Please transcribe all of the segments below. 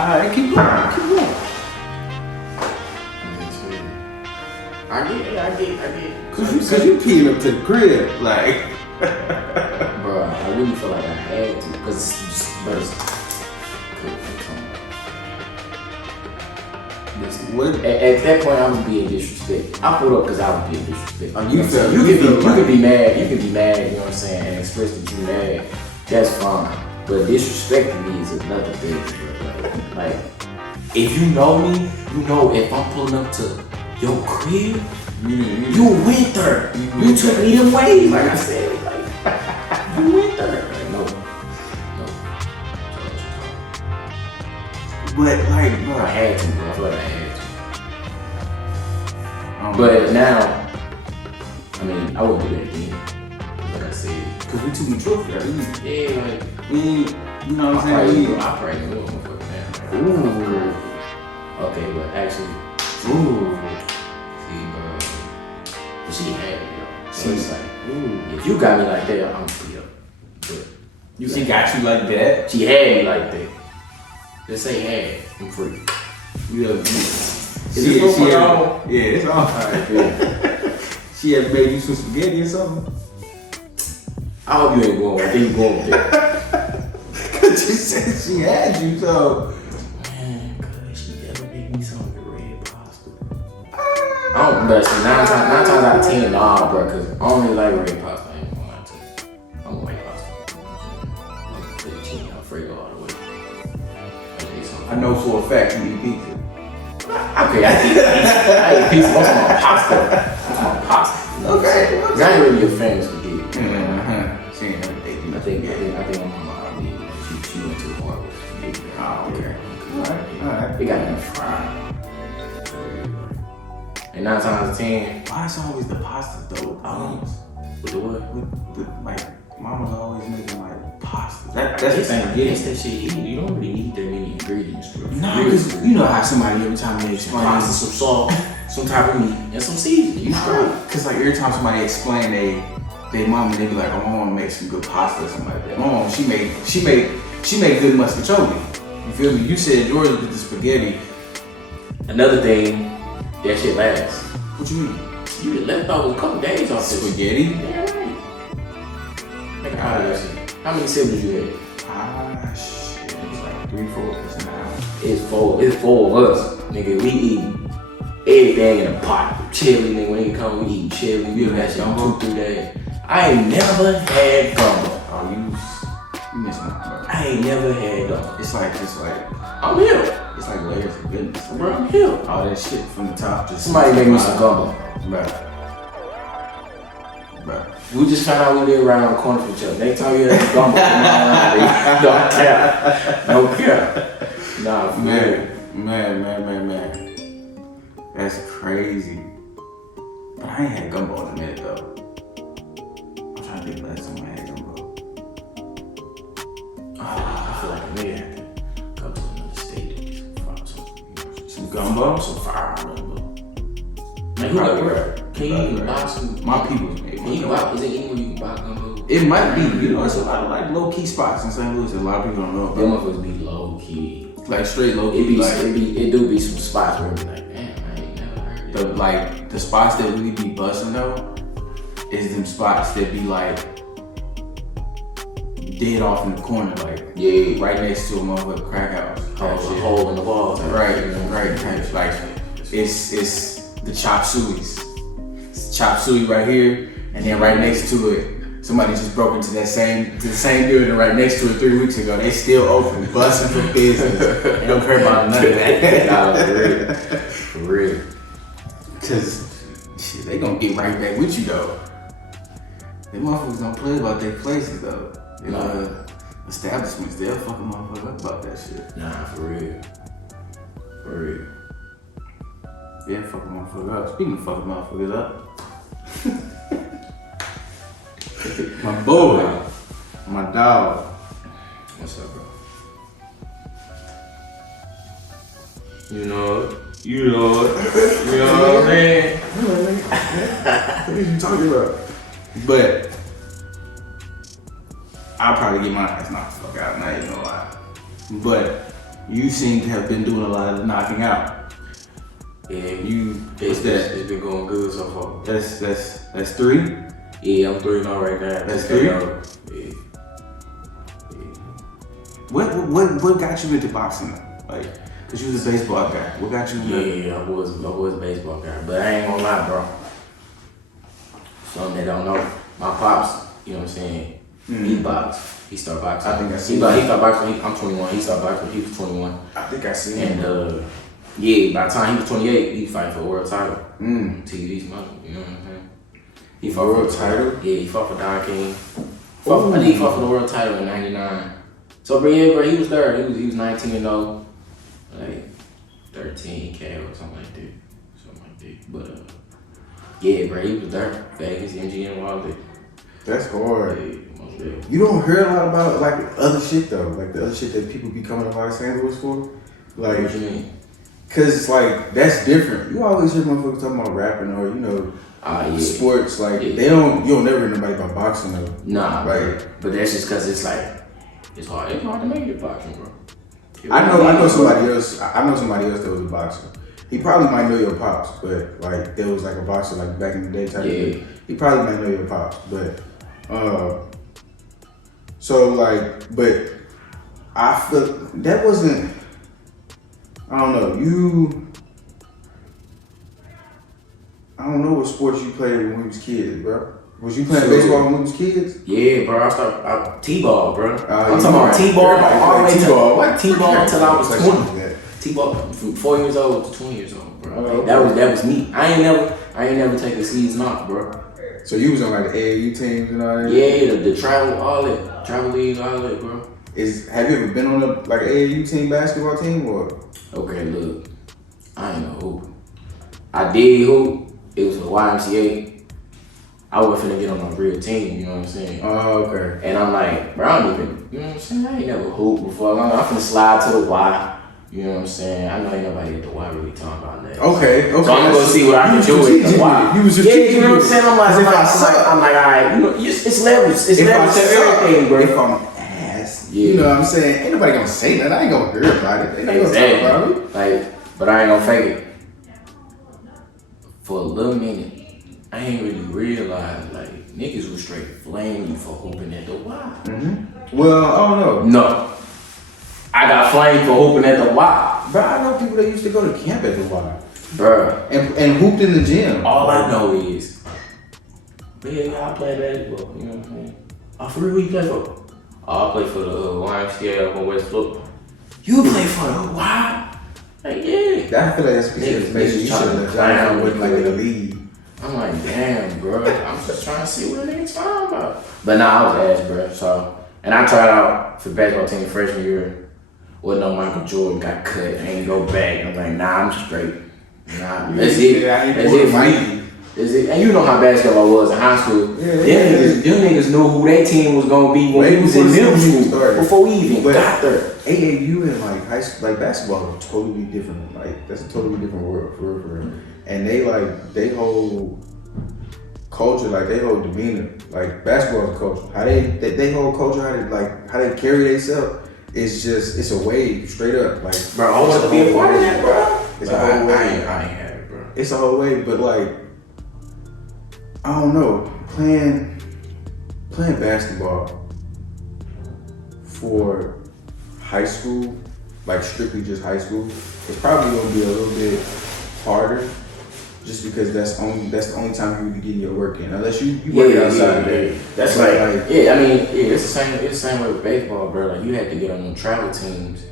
Alright, keep going. I get. Cause you peeing up to the crib, like. Bro, I really feel like I had to, cause it's just, but it's What? At that point, I was being disrespected. I pulled up because I was being disrespected. You can be mad. You can be mad. You know what I'm saying, and express that you're mad. That's fine. But disrespecting me is another thing. Bro. Like, if you know me, you know if I'm pulling up to your crib, you went there. You took me them ways, like I said. Like, you went there. Like, no. But like, bro, I had to, bro. I feel like I had to. But now, I mean, I wouldn't do that again. Like I said, cause we too mature for that. Yeah, like you know what I'm saying? I probably will motherfucker now. Ooh. Okay, but actually, see, bro, but she had me though. So it's like, if you got me like that, I'm free up. But She got you like that? She had me like that. Just say had, I'm free. You have on? Yeah, it's on. Alright, yeah. She ever made you some spaghetti or something? I hope you ain't going with that. You going with that. Cause she said she had you, so. Man, cause she never made me some red pasta. I don't, but see, nine times out of 10, nah, bro, cause I don't really like red pasta. I ain't gonna lie to you. I'm white pasta. I'm 15, I'm afraid all the way. I know for a fact you eat pizza. Okay, I eat pizza. I'm talking about pasta. I'm talking about pasta. Okay. Cause I ain't really a fan of spaghetti. She ain't everything. I think my mom, she went too hard with spaghetti. Oh, okay. Alright. It got me fried. And 9 times out of 10. Why is always the pasta though? With the what? With the, like, mama's always making like pasta. That's the thing. That's that shit eating. You don't really need that many ingredients, bro. No, because you know how somebody every time they explain pasta, some salt, some type of meat, and some seasoning. You straight. Because like every time somebody explain they mama, they be like, oh, my mama makes some good pasta or something like that. My mama, she made good muscatone. You feel me? You said yours with the spaghetti. Another thing, that shit lasts. What you mean? You get leftovers a couple days off this spaghetti. Yeah, right. Make a out of that shit. How many siblings you had? Shit. It was like 3, 4 of us now. It's four of us. Nigga, we eat everything in a pot. Chili, nigga, when it come, we eat chili. We do that shit 2-3 days. I ain't never had gumbo. Oh, you missing out, bro. I ain't never had gumbo. It's like I'm here. It's like layers of goodness. Bro, I'm here. All that shit from the top just. Somebody make me some gumbo. Bro. We just found out we live right around the corner from each other. Next time you have gumbo, don't care. Don't care. Nah, man. That's crazy. But I ain't had gumbo in a minute though. I'm trying to think last time I had gumbo. I feel like I may have to go to another state and some gumbo? Some fire gumbo. Man, you got where? Can you even buy some? My people's made. Can you buy? Is it anywhere you can buy gumbo? It might be. You know, it's a lot of like low key spots in St. Louis that a lot of people don't know about. Them motherfuckers be low key. Like straight low key. It do be some spots where it be like, damn, I ain't never heard of it. The spots that really be busting though, is them spots that be like dead off in the corner, like right next to a motherfucking crack house. A hole in the wall. Right. Like it's the chop sueys. It's chop suey right here, and then right next to it, somebody just broke into the same building right next to it 3 weeks ago. They still open, busting for business. They don't care about none of that. For real. Cause shit, they gonna get right back with you though. Them motherfuckers don't play about their places though. Establishments, they'll fuck a motherfucker up about that shit. Nah, for real. Yeah, fuck a motherfucker up. Speaking of fucking motherfuckers up. My boy. My dog. What's up, bro? You know what I'm saying? What are you talking about? But I'll probably get my ass knocked the fuck out, not even gonna lie. But you seem to have been doing a lot of the knocking out. Yeah, it's been going good so far. That's 3? Yeah, I'm 3-0 right now. That's 3? Yeah. What got you into boxing? Like, cause you was a baseball guy. What got you into Yeah, I was a baseball guy, but I ain't gonna lie, bro. Something they don't know. My pops, you know what I'm saying? He boxed. He started boxing. I think I He seen started boxing. I'm 21. He started boxing when he was 21. I think I seen And yeah, by the time he was 28, he was fighting for a world title. TV's money, you know what I'm saying? He fought world title? Yeah, he fought for Don King. I think he fought for the world title in '99. So, bro, yeah, bro, he was there. He was 19-0, like 13 KO or something like that. But yeah, bro, he was there. Vegas, MGM, all that. That's hard. Yeah, you don't hear a lot about like other shit though, like the other shit that people be coming to Los Angeles for. Like, what you mean? Cause like that's different. You always hear motherfuckers talking about rapping or sports. Like you don't never hear nobody about boxing though. Nah, like, but that's just cause it's like it's hard to make it boxing, bro. I know somebody else. I know somebody else that was a boxer. He probably might know your pops, but like there was like a boxer like back in the day type of thing. He probably might know your pops, but so like, but I feel that wasn't. I don't know. I don't know what sports you played when we was kids, bro. Was you playing baseball when we was kids? Yeah, bro. I started T-ball, bro. I'm talking about T-ball. T-ball until I was 20. T-ball from 4 years old to 20 years old, bro. Okay. That was me. I ain't never take a season off, bro. So you was on like the AAU teams and all that? Yeah, the travel, all that, travel leagues, all that, bro. Have you ever been on a like AAU team, basketball team, or? Okay, look, I ain't no hoop. I did hoop. It was for the YMCA. I wasn't finna get on a real team, you know what I'm saying? Oh, okay. And I'm like, bro, I don't even, you know what I'm saying? I ain't never hooped before. I'm finna slide to the Y. You know what I'm saying? I know ain't nobody at the Y really talking about that. Okay. So I'm gonna see what I can do with the Y. You was just you know what I'm saying? I'm like, all right, you know, it's levels. It's levels to everything, bro. If I'm ass, you know what I'm saying? Ain't nobody gonna say that. I ain't gonna hear about it. They ain't gonna talk about it. Like, but I ain't gonna fake it. For a little minute, I ain't really realized like niggas was straight flaming you for hooping at the Y. Mm-hmm. Well, I don't know. No. I got flamed for hooping at the Y. Bro, I know people that used to go to camp at the Y. Bro. And hooped in the gym. All I know is, I play basketball, you know what I'm saying? Oh, for real, who you play for? Oh, I play for the YMCA on West Florida. You play for the Y? Like, yeah. I feel like that's because you should have done with like in the league. I'm like, damn, bro. I'm just trying to see what a nigga's talking about. But nah, I was ass, bro. So, and I tried out for the basketball team freshman year. Wasn't no Michael Jordan, got cut. I ain't go back. I'm like, nah, I'm straight. Nah, that's it. That's it for me. That's it. And you know how basketball was in high school. Yeah, them niggas knew who their team was gonna be when we was in middle school. Before we even got there. AAU and like high school, like basketball is totally different. Like that's a totally different world for real. And they whole culture, like they whole demeanor, like basketball is a culture. How they whole culture, how they carry themselves. It's a wave, straight up. Like, bro, I want to be a part of that, bro. It's a whole wave. I ain't had it, bro. It's a whole wave, but like, I don't know, playing basketball for high school, like strictly just high school, it's probably gonna be a little bit harder, just because that's the only time you be getting your work in, unless you work outside of that. That's like it's the same way with baseball, bro. Like you had to get on them travel teams,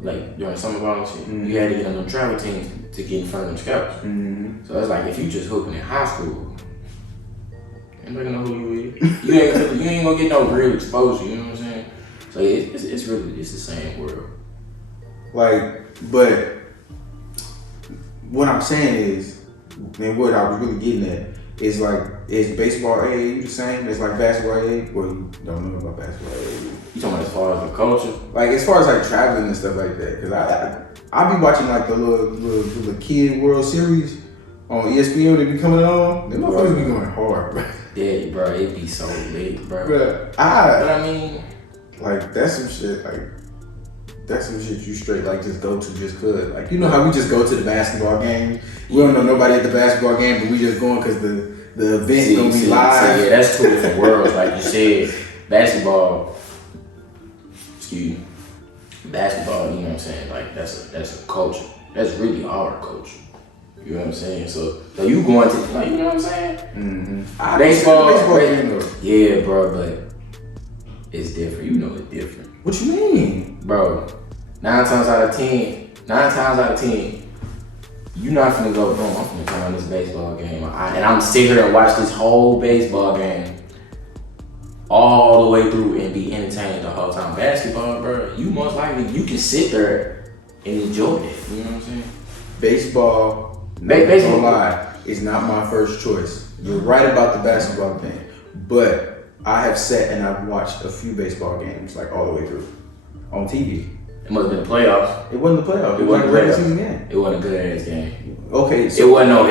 like during summer ball and shit. Mm-hmm. You had to get on them travel teams to get in front of them scouts. Mm-hmm. So it's like if you just hooping in high school, anybody know who you is. You ain't gonna get no real exposure. You know what I'm saying? So it's really the same world. Like, but what I'm saying is, and what I was really getting at is like, is baseball AAU the same as like basketball AAU? Or you don't know about basketball AAU? You talking about as far as the culture? Like as far as like traveling and stuff like that, because I be watching like the little kid World Series on ESPN. They be coming on. Them motherfuckers be going hard, bro. Yeah, bro, it be so lit, bro. But I mean, like that's some shit. Like That's some shit you straight like just go to just cause. Like you know how we just go to the basketball game. We don't know nobody at the basketball game, but we just going because the event gonna be live. Yeah, that's two different worlds. Like you said, basketball. Excuse me. Basketball, you know what I'm saying? Like that's a culture. That's really our culture. You know what I'm saying? So you going to like you know what I'm saying? Mm-hmm. Baseball game, yeah, bro, but it's different. You know it's different. What you mean? Bro, 9 times out of 10, you not finna go, boom, I'm finna turn on this baseball game. And I'm sit here and watch this whole baseball game all the way through and be entertained the whole time. Basketball, bro, you most likely, you can sit there and enjoy it. You know what I'm saying? Baseball, Baseball, lie, is not my first choice. You're right about the basketball thing, but I have sat and I've watched a few baseball games like all the way through on TV. It must have been the playoffs. It wasn't the playoffs. It wasn't a the regular playoffs. season game. It wasn't a good ass game. Okay, so it wasn't no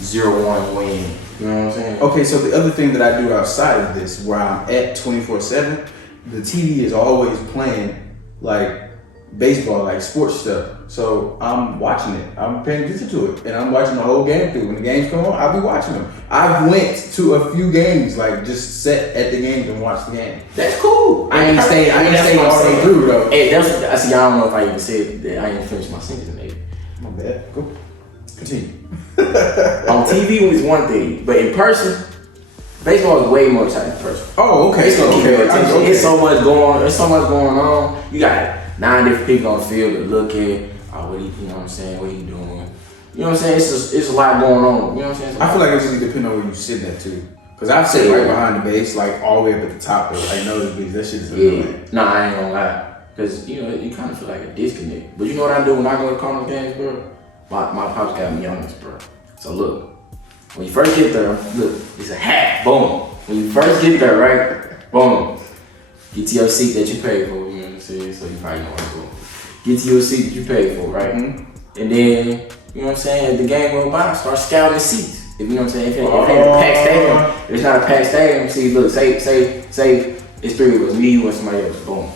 0-1 win. You know what I'm saying? Okay, so the other thing that I do outside of this, where I'm at 24/7, the TV is always playing like baseball, like sports stuff. So I'm watching it. I'm paying attention to it, and I'm watching the whole game through. When the games come on, I'll be watching them. I went to a few games, like just sat at the games and watched the game. That's cool. I ain't stay all the way through though. Hey, I see. I don't know if I even said that. I didn't finish my sentence, maybe. My bad. Go. Continue. On TV was one thing, but in person, baseball is way more exciting in person. Oh, okay. It's gonna keep your attention. Okay. It's so much going on. You got 9 different people on the field to look at. Oh, what you know what I'm saying? What you doing? You know what I'm saying? It's a lot going on. You know what I'm saying? I feel like it really depends on where you sitting at too. Cause I've sat right behind the base, like all the way up at the top, though. Like nosebleeds. That shit is annoying. Nah, I ain't gonna lie. Cause you know you kind of feel like a disconnect. But you know what I do when I go to Cardinals games, bro? My pops got me on this, bro. So look, when you first get there, look, it's a hat. Boom. When you first get there, right? Boom. Get to your seat that you paid for. You know what I'm saying? So you probably know what I'm doing. Get to your seat that you paid for, right? Mm-hmm. And then, you know what I'm saying? As the game goes by, start scouting the seats. If you know what I'm saying? If it ain't a packed stadium, if it's not a packed stadium, see, look, say it's 3 of us, me, you, and somebody else. Boom.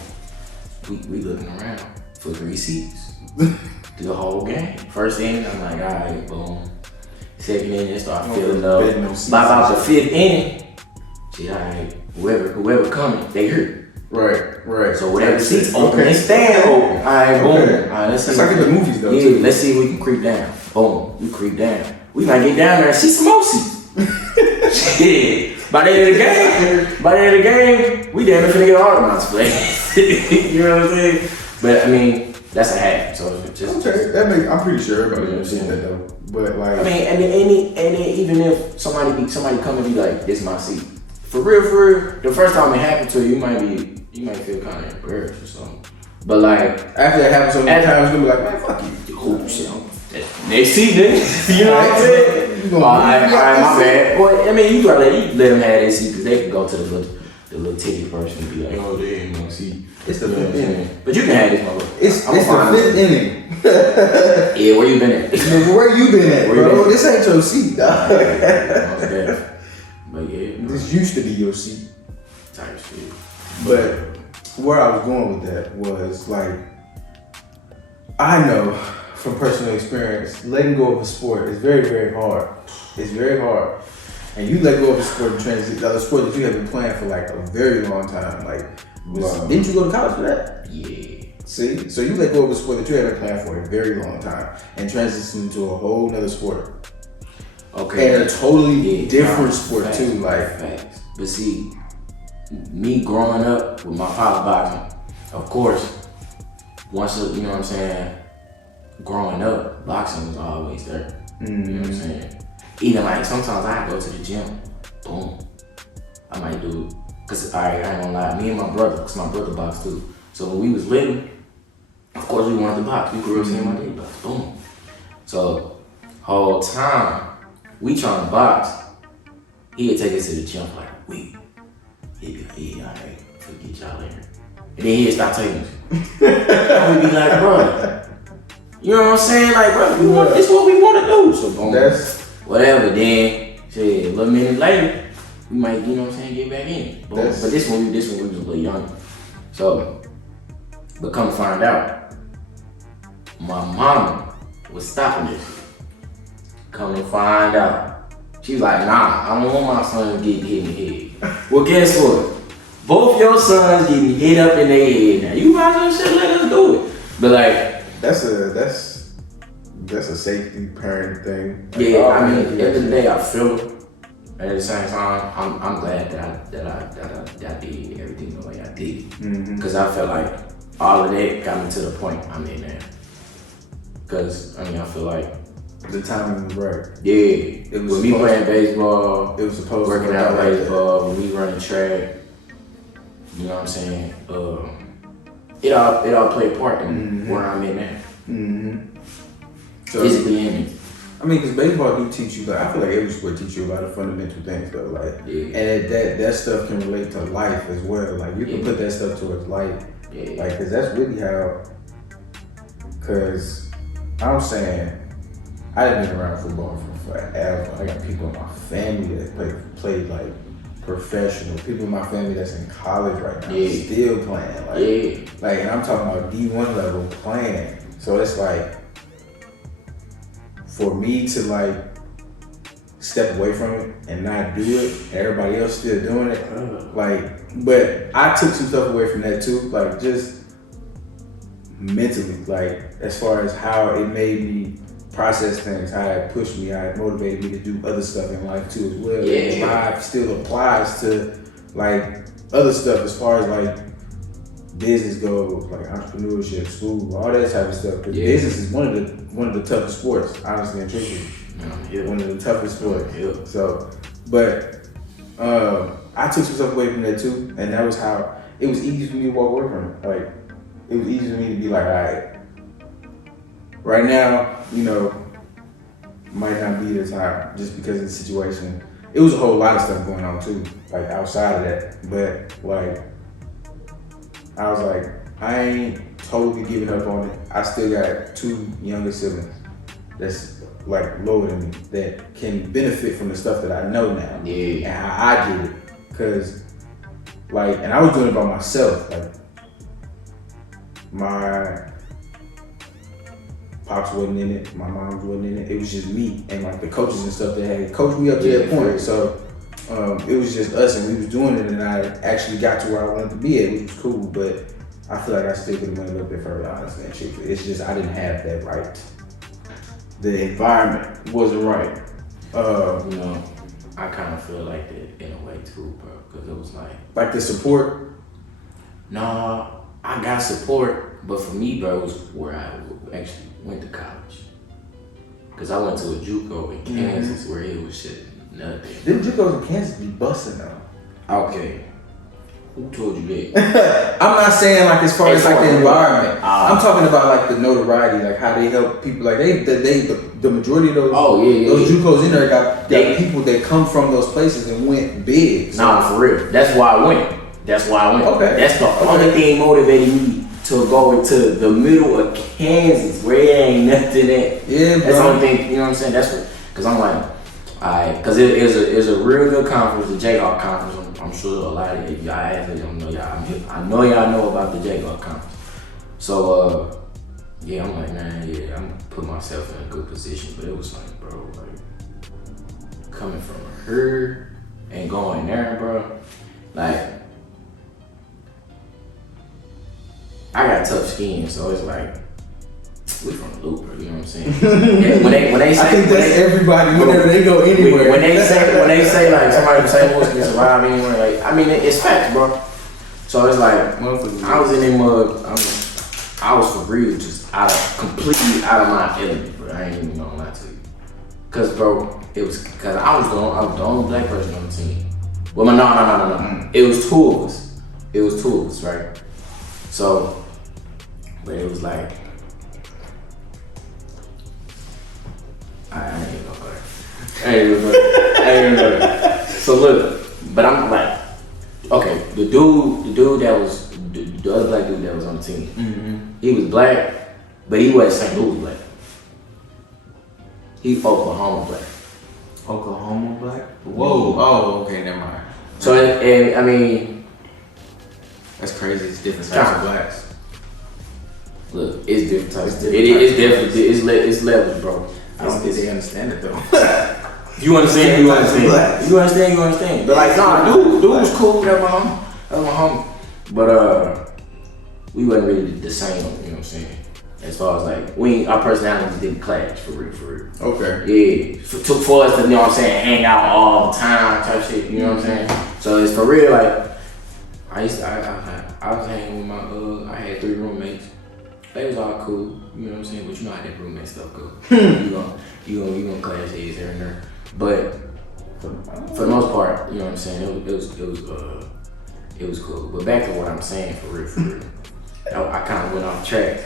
We looking around for 3 seats. The whole game. First inning, I'm like, all right, boom. Second inning, start filling up. By about the 5th inning, shit, all right, whoever coming, they hurt. Right. So whatever seats open, they stand open. All right, boom. All right, let's see. It's like in the movies though. Yeah, too. let's see if we can creep down. Boom, we creep down. We might get down there and see some more seats. Yeah. By the end of the game, we damn near finna get autographs played. You know what I'm saying? But I mean, that's a hat. So it's just okay. That makes. I'm pretty sure everybody understands that though. But like, I mean, and then even if somebody come and be like, "This is my seat," for real, the first time it happened to you, you might feel kind of embarrassed or something. But like after that happens so many times, you're gonna be like, "Man, fuck you." Oh shit, next seat, nigga. You know what I'm saying? All right, my bad. Well, I mean, you gotta let them have their seat because they can go to the little ticket person and be like, "Oh, they ain't no seat." It's the 5th inning. But you can have this motherfucker. It's the 5th inning. Yeah, where you been at? Where you been at, bro? This ain't your seat, dog. But yeah, this used to be your seat. Type shit. But where I was going with that was like, I know from personal experience, letting go of a sport is very, very hard. It's very hard. And you let go of a sport and transition the other sport that you have been playing for like a very long time. Like, didn't you go to college for that? Yeah. See? So you let go of a sport that you have been playing for a very long time and transition into a whole nother sport. Okay. And a totally different sport too. Like, facts. But see, me growing up with my father boxing, of course, once you know what I'm saying, growing up, boxing was always there. You know what I'm saying? Even like sometimes I go to the gym, boom, I might do it. Cause I ain't gonna lie, me and my brother, cause my brother boxed too. So when we was little, of course we wanted to box. We grew up seeing my dad box, boom. So whole time we trying to box, he'd take us to the gym for like a week. He'd be like, yeah, alright, forget y'all later. And then he'd stop taking us. And we'd be like, bro, you know what I'm saying? Like, bro, this is what we want to do. So boom, that's whatever. Then, shit, a little minute later, we might, you know what I'm saying, get back in. But this one we was a little younger. So, But come to find out, my mama was stopping this. Come to find out, she's like, nah, I don't want my son getting hit in the head. Well, guess what? Both your sons getting hit up in their head now. You might as well let us do it. But like, that's a safety parent thing. Like, yeah, I mean, at the end of the day, I feel it. At the same time, I'm glad that I did everything the way I did. Because I felt like all of that got me to the point I'm in now. Because, I mean, I feel like the timing was right. Yeah, it was me playing baseball. It was supposed working to work out like baseball. When we running track, you know what I'm saying? It all played a part in where I'm in now. So, physically and mentally. I mean, because baseball do teach you, like, I feel like every sport teach you a lot of fundamental things, though. Like, and that stuff can relate to life as well. Like, you can put that stuff towards life. Like, because that's really how. Because I'm saying, I've been around football for forever. I got people in my family that played like professional. People in my family that's in college right now, still playing. Like, and I'm talking about D1 level playing. So it's like, for me to like step away from it and not do it, and everybody else still doing it, like, but I took some stuff away from that too, like just mentally, like as far as how it made me process things, how it pushed me, how it motivated me to do other stuff in life too as well. The drive still applies to like other stuff as far as like business goes, like entrepreneurship, school, all that type of stuff. Because business is one of the toughest sports, honestly and truthfully. One of the toughest sports. So, but I took some stuff away from that too, and that was how it was easy for me to walk away from it. Like, it was easy for me to be like, all right now, you know, might not be the time just because of the situation. It was a whole lot of stuff going on too, like outside of that. But like, I was like, I ain't totally giving up on it. I still got 2 younger siblings that's like lower than me that can benefit from the stuff that I know now and how I did it. Cause like, and I was doing it by myself. Like, my pops wasn't in it, my mom wasn't in it. It was just me and like the coaches and stuff that had coached me up to that point. So it was just us, and we was doing it, and I actually got to where I wanted to be at, which was cool. But I feel like I still could have went a little bit further, honestly and truthfully. It's just I didn't have that right. The environment wasn't right. You know, I kind of feel like that in a way too, bro, because it was like the support. No, I got support, but for me, bro, it was where I actually went to college. Cause I went to a JUCO in Kansas where it was shit nothing. Them JUCOs in Kansas be busting though. Okay. Who told you that? I'm not saying like as far as like the environment. I'm talking about like the notoriety, like how they help people. Like the majority of those those JUCOs in there got people that come from those places and went big. So. Nah, for real. That's why I went. Okay. That's the only thing motivated me to go into the middle of Kansas where it ain't nothing at. Yeah, bro. That's the only thing, you know what I'm saying? That's what, cause I'm like, alright, cause it is a real good conference, the Jayhawk conference. I'm sure a lot of y'all athletes don't know I know y'all know about the Jayhawk conference. So I'm like, man, I'm putting myself in a good position. But it was like, bro, like coming from her and going there, bro, like I got tough skin, so it's like we from the loop, bro, you know what I'm saying? when they say, I think that's everybody whenever they go anywhere. When they say like somebody from St. Louis can survive anywhere, like I mean it's facts, bro. So it's like I was in that mug, I was for real just completely out of my element, bro. I ain't even gonna lie to you. Cause bro, I was the only black person on the team. Well, no. It was 2 of us. It was 2 of us, right? So, but it was like, I ain't gonna go there. I ain't gonna go there. So look, but I'm like, okay, the dude that was, the other black dude that was on the team, he was black, but he wasn't St. Louis black. He Oklahoma black. Oklahoma black? Whoa, oh, okay, never mind. So, I mean, that's crazy, it's different types of blacks. Look, it's different types. It's definitely it's levels, bro. I don't think they understand it though. You understand? You understand. But like, nah, dude was cool. That's my homie. But we wasn't really the same. You know what I'm saying? As far as like, our personalities didn't clash for real. Okay. Yeah, for us to, you know what I'm saying, hang out all the time type shit. You know what I'm saying? So it's for real. Like, I was hanging with my I had 3 roommates. They was all cool. You know what I'm saying? But you know how that roommate stuff go. you gonna clash heads here and there. But for the most part, you know what I'm saying, it was cool. But back to what I'm saying, for real. I kind of went off track.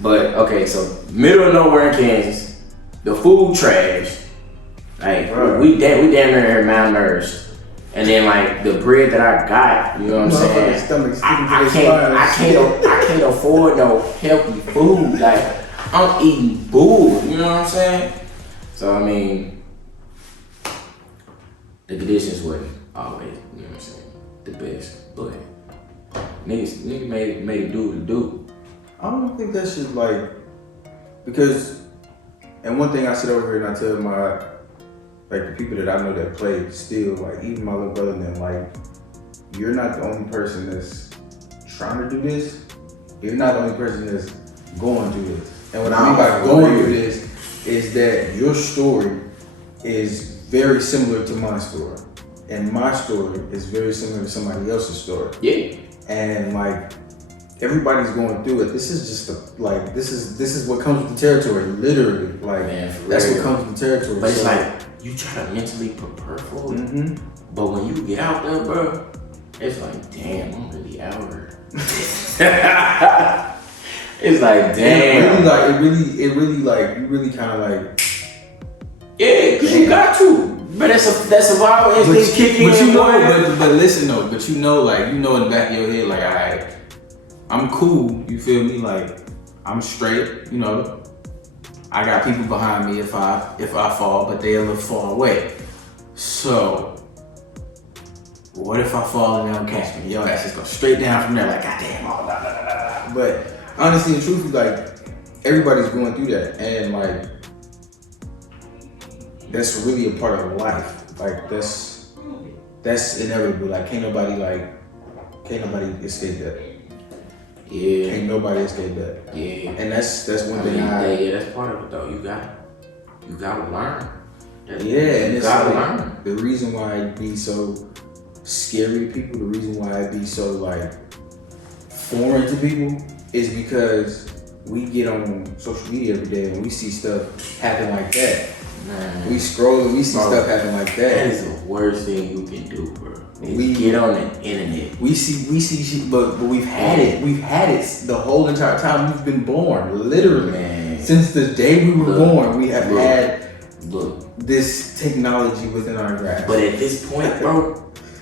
But okay, so middle of nowhere in Kansas, the food trash. Like, we damn near malnourished. And then like the bread that I got, you know what I'm saying? I can't afford no healthy food. Like, I'm eating bull, you know what I'm saying? So I mean, the conditions wasn't always, you know what I'm saying, the best. But niggas made it do what it do. I don't think that shit like, because, and one thing I sit over here and I tell my, like the people that I know that play still, like even my little brother and them, like, you're not the only person that's trying to do this. You're not the only person that's going through this. And what I mean by going through this is that your story is very similar to my story. And my story is very similar to somebody else's story. Yeah. And like, everybody's going through it. This is just this is what comes with the territory, literally. Like, man, that's what comes with the territory. But it's like, you try to mentally prepare for it, but when you get out there, bro, it's like, damn, I'm really out here. It's like, damn. It really kind of like. Yeah, cause you got to. But that's survival instinct kicking in. But listen though, but you know in the back of your head, like, I'm cool, you feel me? Like, I'm straight, you know. I got people behind me if I fall, but they a little far away. So, what if I fall and they don't catch me? Your ass just go straight down from there, like, goddamn, oh, blah, blah, blah, blah. But honestly and truthfully, like, everybody's going through that, and like, that's really a part of life. Like, that's inevitable. Like, can't nobody escape that. Yeah. Can't nobody escape that. Yeah. And that's one thing. Yeah, that's part of it though. You gotta learn. And it's like, the reason why it be so scary to people, the reason why it be so like foreign to people is because we get on social media every day and we see stuff happen like that. Man. We scroll and we see stuff happen like that. That is the worst thing you can do, bro. We get on the internet. We see shit, but we've had it. We've had it the whole entire time we've been born. Literally, man. Since the day we were born, we have had this technology within our grasp. But at this point, bro,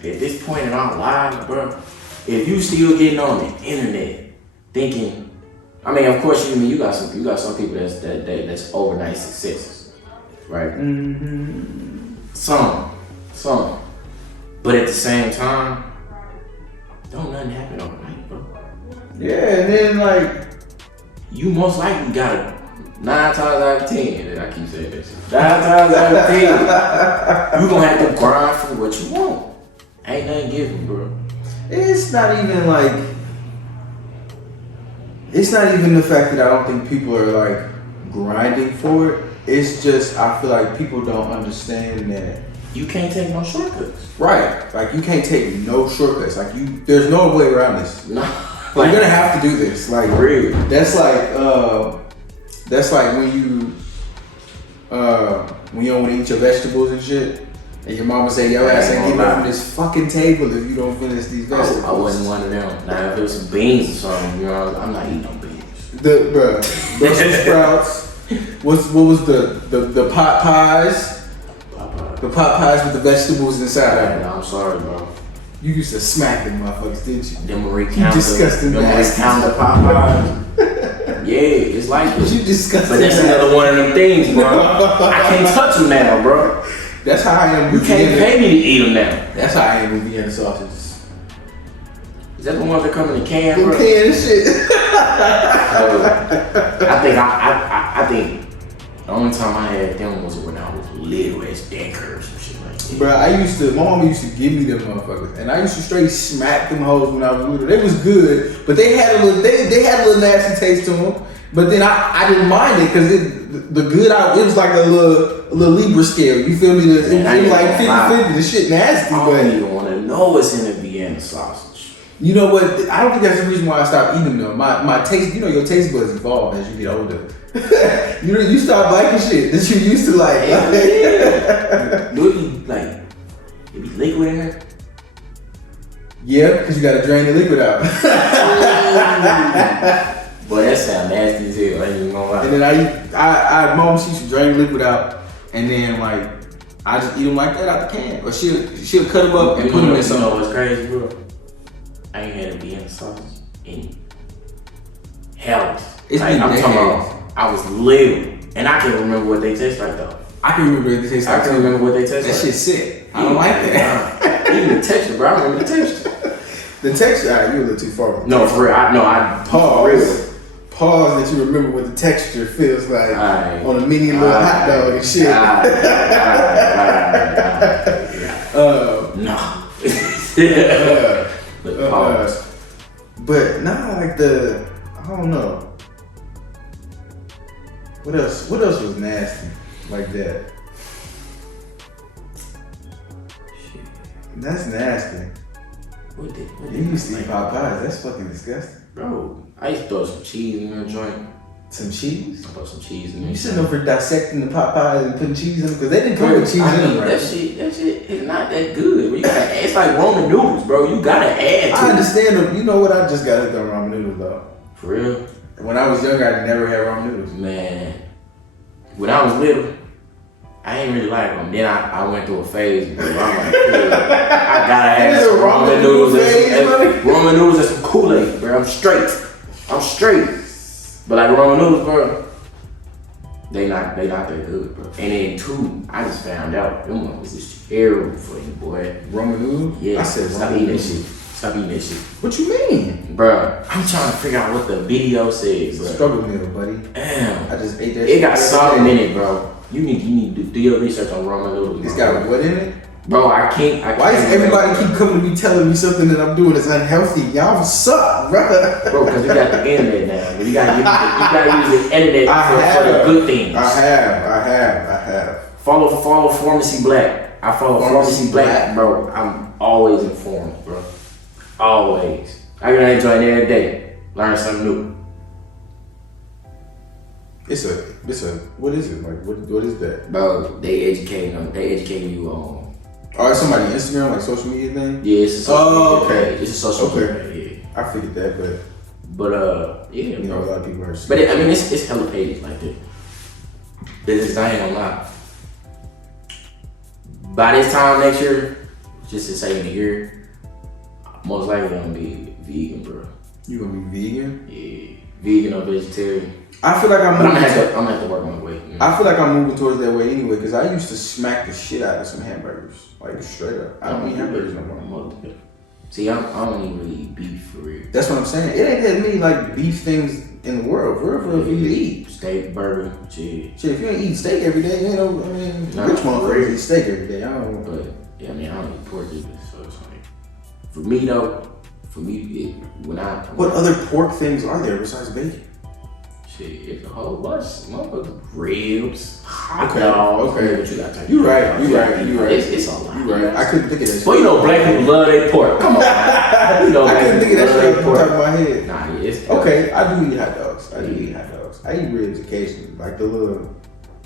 in our lives, bro, if you still getting on the internet thinking, I mean, of course, you got some people that's overnight successes, right? Mm-hmm. Some. But at the same time, don't nothing happen overnight, bro. Yeah, and then like, you most likely got it 9 times out of 10. And I keep saying this. 9 times out of 10, you gonna have to grind for what you want. Ain't nothing given, bro. It's not even the fact that I don't think people are like grinding for it. It's just, I feel like people don't understand that you can't take no shortcuts. Right. Like, you can't take no shortcuts. Like, there's no way around this. No. Like, you're gonna have to do this. Like, really? That's like when you don't want to eat your vegetables and shit, and your mama say, yo ass ain't getting up from this fucking table if you don't finish these vegetables. I wasn't one of them. Now, if it was some beans or something, you know, I'm not eating no beans. Brussels sprouts. What was the pot pies? The pot pies with the vegetables inside. No, I'm sorry, bro. You used to smack them motherfuckers, didn't you? Them Marie Counter. Disgusting bastards. Pot pies. Yeah, it's like this. You disgusting. But that's another one of them things, bro. I can't touch them now, bro. That's how I am. You can't pay me to eat them now. That's how I am with Vienna sausages. Is that the ones that come in the can, bro? The can and shit. I think the only time I had them was when I was little as Denker or some shit like that. Bro, my mama used to give me them motherfuckers, and I used to straight smack them hoes when I was little. They was good, but they had a little nasty taste to them. But then I didn't mind it because it was like a little Libra scale. You feel me? It was like 50-50. The shit nasty. I don't even want to know what's in a Vienna sausage. You know what? I don't think that's the reason why I stopped eating them. My taste, your taste buds evolve as you get older. you stop liking shit that you used to like. Yeah. Do it be liquid in there? Yeah, because you gotta drain the liquid out. Boy, that sound nasty as hell. I ain't even gonna lie. And then I mom, she used to drain the liquid out, and then like I just eat them like that out the can, or she'll cut them up and put them in something. You know what's crazy, bro? I ain't had a Vienna sausage in hell. It's like, been I'm decades. talking about, I was little, and I can't remember what they taste like though. I can remember what they taste like. I can remember what they taste That like. shit's sick. I don't like that. Even the texture, bro. I remember the texture. The texture, alright, you a little too far. No, for real. I Pause that you remember what the texture feels like on a mini little hot dog and shit. No. But nah, like I don't know. What else was nasty like that? Shit. That's nasty. What You used to eat Popeyes. That's fucking disgusting. Bro, I used to throw some cheese in that joint. Some cheese? I throw some cheese in there. You sitting over dissecting the Popeyes and putting cheese in them because they didn't put cheese in them, right? That shit is not that good. It's like ramen noodles, bro. You gotta add to I it. understand them. You know what? I just got hooked on ramen noodles though. For real? When I was younger, I never had ramen noodles. Man, when I was little, I ain't really like them. Then I went through a phase where I'm like, I gotta have some ramen noodles ramen noodles and some Kool-Aid, bro. I'm straight. But like ramen noodles, bro, they not that good, bro. And then two, I just found out them ones is terrible for you, boy. Ramen noodles? Yeah, I said stop eating that shit. Stop eating that shit. What you mean? Bro, I'm trying to figure out what the video says, bro. Struggle meal, buddy. Damn. I just ate that shit. It got salt in it, bro. You need to do your research on ramen noodles. It's got what in it? Bro, I can't. Why does everybody keep coming to me telling me something that I'm doing is unhealthy? Y'all suck, brother. Bro, because you got the internet now. You gotta use the internet for the good things. I have. Follow Pharmacy Black. I follow Pharmacy Black, bro. I'm always informed, bro. Always. I gotta enjoy it every day. Learn something new. It's a. What is it? Like, what is that? Bro, they educating you on. Oh, it's somebody Instagram, like social media thing? Yeah, it's a social media okay. page. It's a social media page, yeah. I figured that, But yeah, you know, a lot of people are. But it's hella pages like that. I ain't gonna lie. By this time next year, just to say in a year, most likely I'm gonna be vegan, bro. You gonna be vegan? Yeah, vegan or vegetarian. I feel like I'm gonna have to work on my weight. I feel like I'm moving towards that way anyway, because I used to smack the shit out of some hamburgers, like straight up. I don't eat hamburgers no more. See, I don't even really eat beef for real. That's what I'm saying. It ain't that many like beef things in the world. For real, if you eat steak, burger, shit. Shit, if you ain't eat steak every day, you know, I mean, rich motherfuckers eat steak every day. I don't. But yeah, I mean, I don't eat pork either, so it's like for me though. What other pork things are there besides bacon? Shit, it's a whole bunch. Motherfuckers, ribs, hot dogs. Okay. But you gotta take You right. It's a lot. You right. I couldn't think of that shit. Well, you know, black people love their pork. Come on, man. You know, I couldn't think of that shit off the top of my head. Nah, yeah, it's okay. I do eat hot dogs. I eat ribs occasionally, like the little.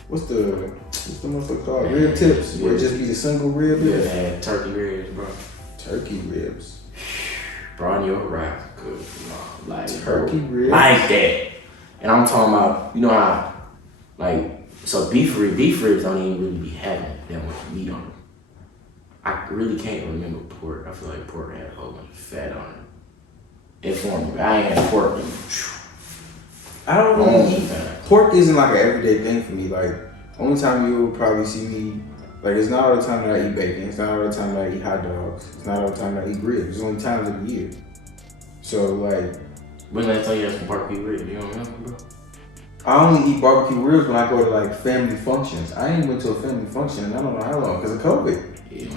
What's the motherfucker called? Rib tips, where it just be the single rib. Yeah, man, turkey ribs, bro. Turkey ribs. Bro, on your rice, cause like turkey ribs, like that. And I'm talking about, you know how, like, so beef ribs don't even really be having that much meat on them. I really can't remember pork. I feel like pork had a whole bunch of fat on it. Inform me. I ain't had pork. I don't really eat that. Pork isn't like an everyday thing for me. Like, only time you'll probably see me, like, it's not all the time that I eat bacon. It's not all the time that I eat hot dogs. It's not all the time that I eat ribs. It's only times of the year. So, like, When last time you had some barbecue ribs? You don't remember, bro? I only eat barbecue ribs when I go to like family functions. I ain't went to a family function in I don't know how long because of COVID. Yeah,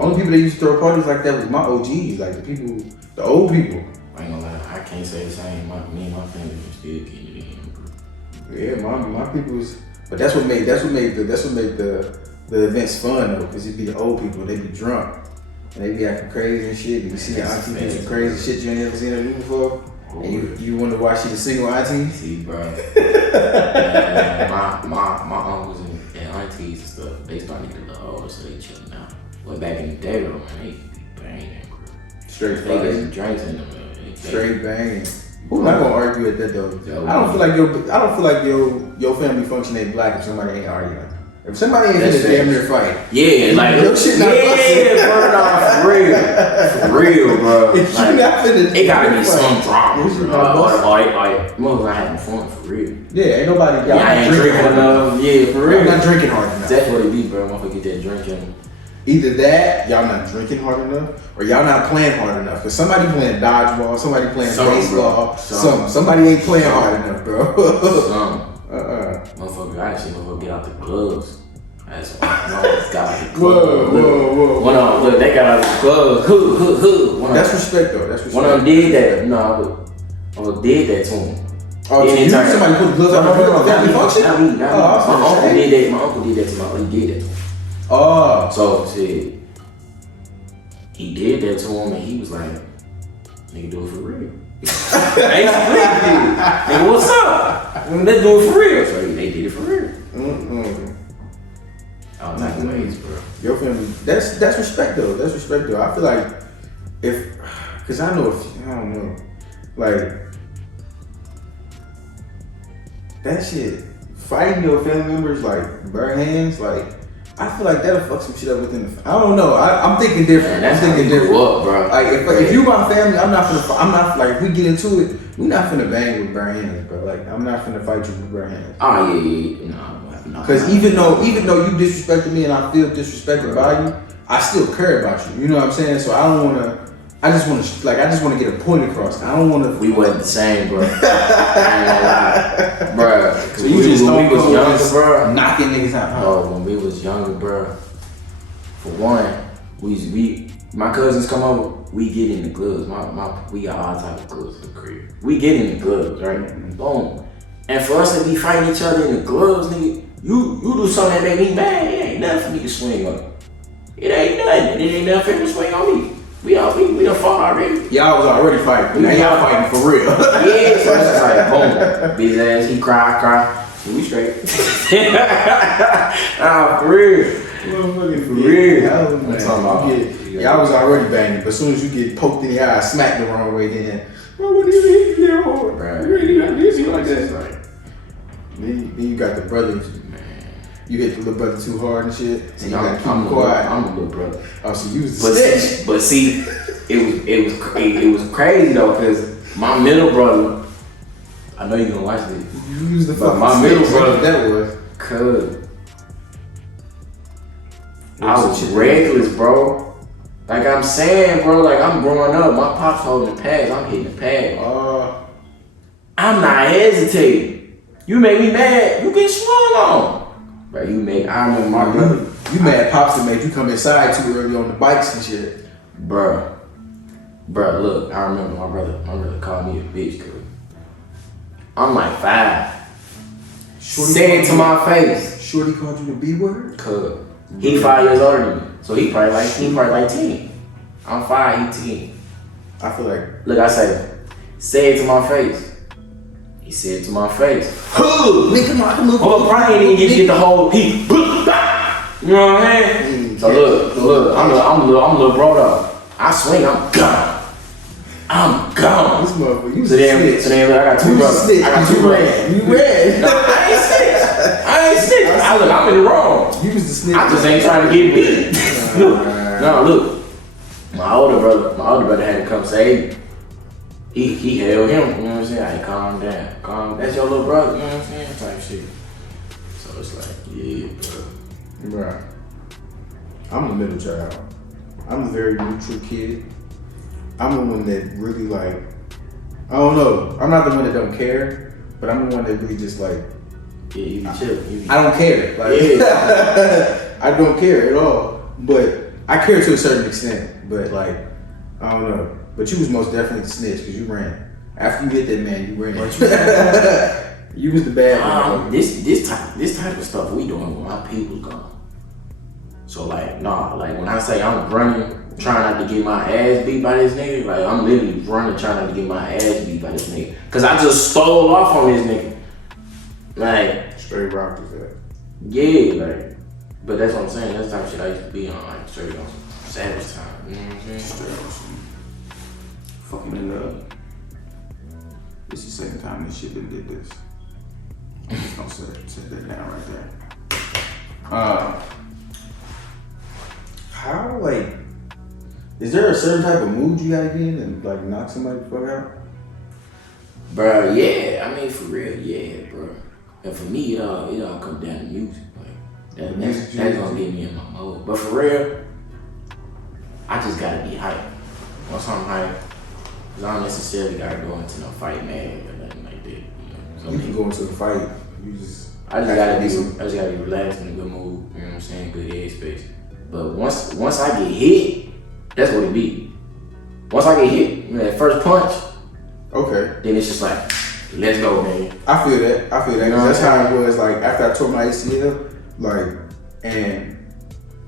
Only people that used to throw parties like that was my OGs, like the old people. I ain't gonna lie, I can't say the same. Me and my family was still getting it in, bro. Yeah, my people was, but that's what made the events fun though, because it'd be the old people, they be drunk and they be acting crazy and shit. And you see the auntie do some crazy shit you ain't never seen her do before, and you wonder why she the single auntie. See, bro, my uncles and aunties and stuff, they starting to get a little older, so they chilling out. But back in the day, though, man, they be banging, bro. Straight they get banging. some drinks in them, man. Straight banging. Who's not gonna argue at that though? I don't feel like your family function ain't black if somebody ain't arguing. If somebody ain't in a damn near fight, yeah, like your shit not burn off for real, bro. If like, you not finna, it gotta be some drama, Your shit bro. not busting. Like, motherfuckers not having fun for real. Yeah, ain't nobody. Y'all ain't drinking enough. Yeah, for real. Y'all not drinking hard enough. That's what it be, bro. Motherfucker get that drink in. Either that, y'all not drinking hard enough, or y'all not playing hard enough. Cause somebody playing dodgeball, somebody playing baseball, somebody ain't playing hard enough, bro. Motherfucker, I actually motherfucker get out the gloves. That's why I always got out the Whoa. One of them, look, they got out the gloves. That's respect though. That's respect. One of them did that. No, I would did that to him. Oh, so you somebody put gloves on the family function? Not me. My uncle did that. My uncle did that to my uncle. He did that to him. Oh. So shit, he did that to him, and he was like, "Nigga, do it for real." Nigga, what's up? Let's do it for real. So they did it for real. All type of ways, bro. Your family, that's respect though. That's respect though. I feel like cause I don't know, like that shit, fighting your family members, like bare hands, like I feel like that'll fuck some shit up within the. I don't know. I'm thinking different. Man, I'm thinking different, bro. Like if you my family, I'm not like if we get into it, we not finna bang with bare hands, bro. Like I'm not finna fight you with bare hands. Oh yeah. No. Because even though you disrespected me and I feel disrespected by you, I still care about you. You know what I'm saying? So I just want to get a point across. I don't want to. We wasn't the same, bro. I ain't gonna lie, bro. So you just when we was younger, bro, knocking niggas out. Oh, when we was younger, bro. For one, my cousins come over. We get in the gloves. We got all type of gloves in the crib. We get in the gloves, right? Boom. And for us to be fighting each other in the gloves, nigga, you do something that make me mad. It ain't nothing for me to swing on. It ain't nothing. It ain't nothing for me to swing on me. We done fought already. Y'all was already fighting. Now y'all fighting for real. Yeah, so it's just like, boom. Bitch ass, he cry. We straight. For real. For real. I'm talking about. Y'all was already banging, but as soon as you get poked in the eye, smacked the wrong way, then what do you mean you hard? Right. You really got this, you like that. Like, then you got the brothers. You hit the little brother too hard and shit. See, you I'm the little brother. Oh, so you was the snitch. But see, it was crazy though, cause my middle brother, I know you gonna watch this. You was the fucking my middle brother. That was. Cause I was reckless, bro. Like I'm saying, bro, like I'm growing up, my pop's holding the pads, I'm hitting the pad. I'm not hesitating. You make me mad, you get swung on. Bro, I remember my brother. You mad pops that made you come inside too early on the bikes and shit. Bro, look, I remember my brother called me a bitch, cuz. I'm like 5. Say it to my face. Shorty called you the B word? Cuz. He 5 years older than me. So he probably like 10. I'm 5, he 10. I feel like. Look, I say it to my face. He said it to my face. Nigga, oh, Brian didn't get the whole heat. You know what I mean? So look, I'm a little bro though. I swing, I'm gone. This motherfucker, you so then I got 2 brothers. You ran. No, I ain't snitch. I'm in the wrong. You was the snitch. I just ain't trying to get beat. Look. My older brother had to come save me. He held him, you know what I'm saying? Hey, calm down. That's your little brother, you know what I'm saying? Type shit. So it's like, yeah, bro. Right. I'm the middle child. I'm a very neutral kid. I'm the one that really like, I don't know. I'm not the one that don't care, but I'm the one that really just like. Yeah, you be chill. I don't care. Like, I don't care at all. But I care to a certain extent. But like, I don't know. But you was most definitely the snitch because you ran. After you hit that man, you ran. You was the bad man. This type of stuff we doing when my people's gone. So like, nah, like when I say I'm running, trying not to get my ass beat by this nigga, like I'm literally running, trying not to get my ass beat by this nigga. Cause I just stole off on this nigga. Like Straight rock is that. Yeah, like, but that's what I'm saying. That's the type of shit I used to be on, like straight on some savage time. You know what I'm saying? Straight on some fucking it up. This is the second time this shit been did this. I'm just gonna set that down right there. How, like, is there a certain type of mood you gotta get in and like knock somebody the fuck out? Bro, yeah. I mean, for real, yeah, bro. And for me, it all comes down to music. Like that's gonna get me in my mode. But for real, I just gotta be hyped. Once I'm hyped, cause I don't necessarily gotta go into no fight, man, or nothing like that. You know, You can go into the fight. You just. I just gotta be relaxed in a good mood. You know what I'm saying? Good headspace. But once I get hit, that's what it be. Once I get hit, you know, that first punch. Okay. Then it's just like, let's go, man. I feel that. You know Cause that's how it was. Like after I tore my ACL, like, and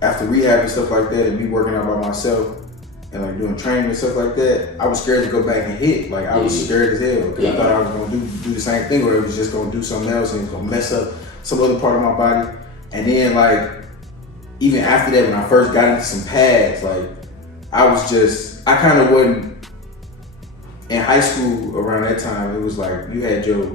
after rehab and stuff like that, and me working out by myself and like doing training and stuff like that, I was scared to go back and hit. Like I was scared as hell because I thought I was gonna do the same thing, or it was just gonna do something else and it was gonna mess up some other part of my body. And then like even after that, when I first got into some pads, like I kind of wasn't. In high school around that time, it was like you had your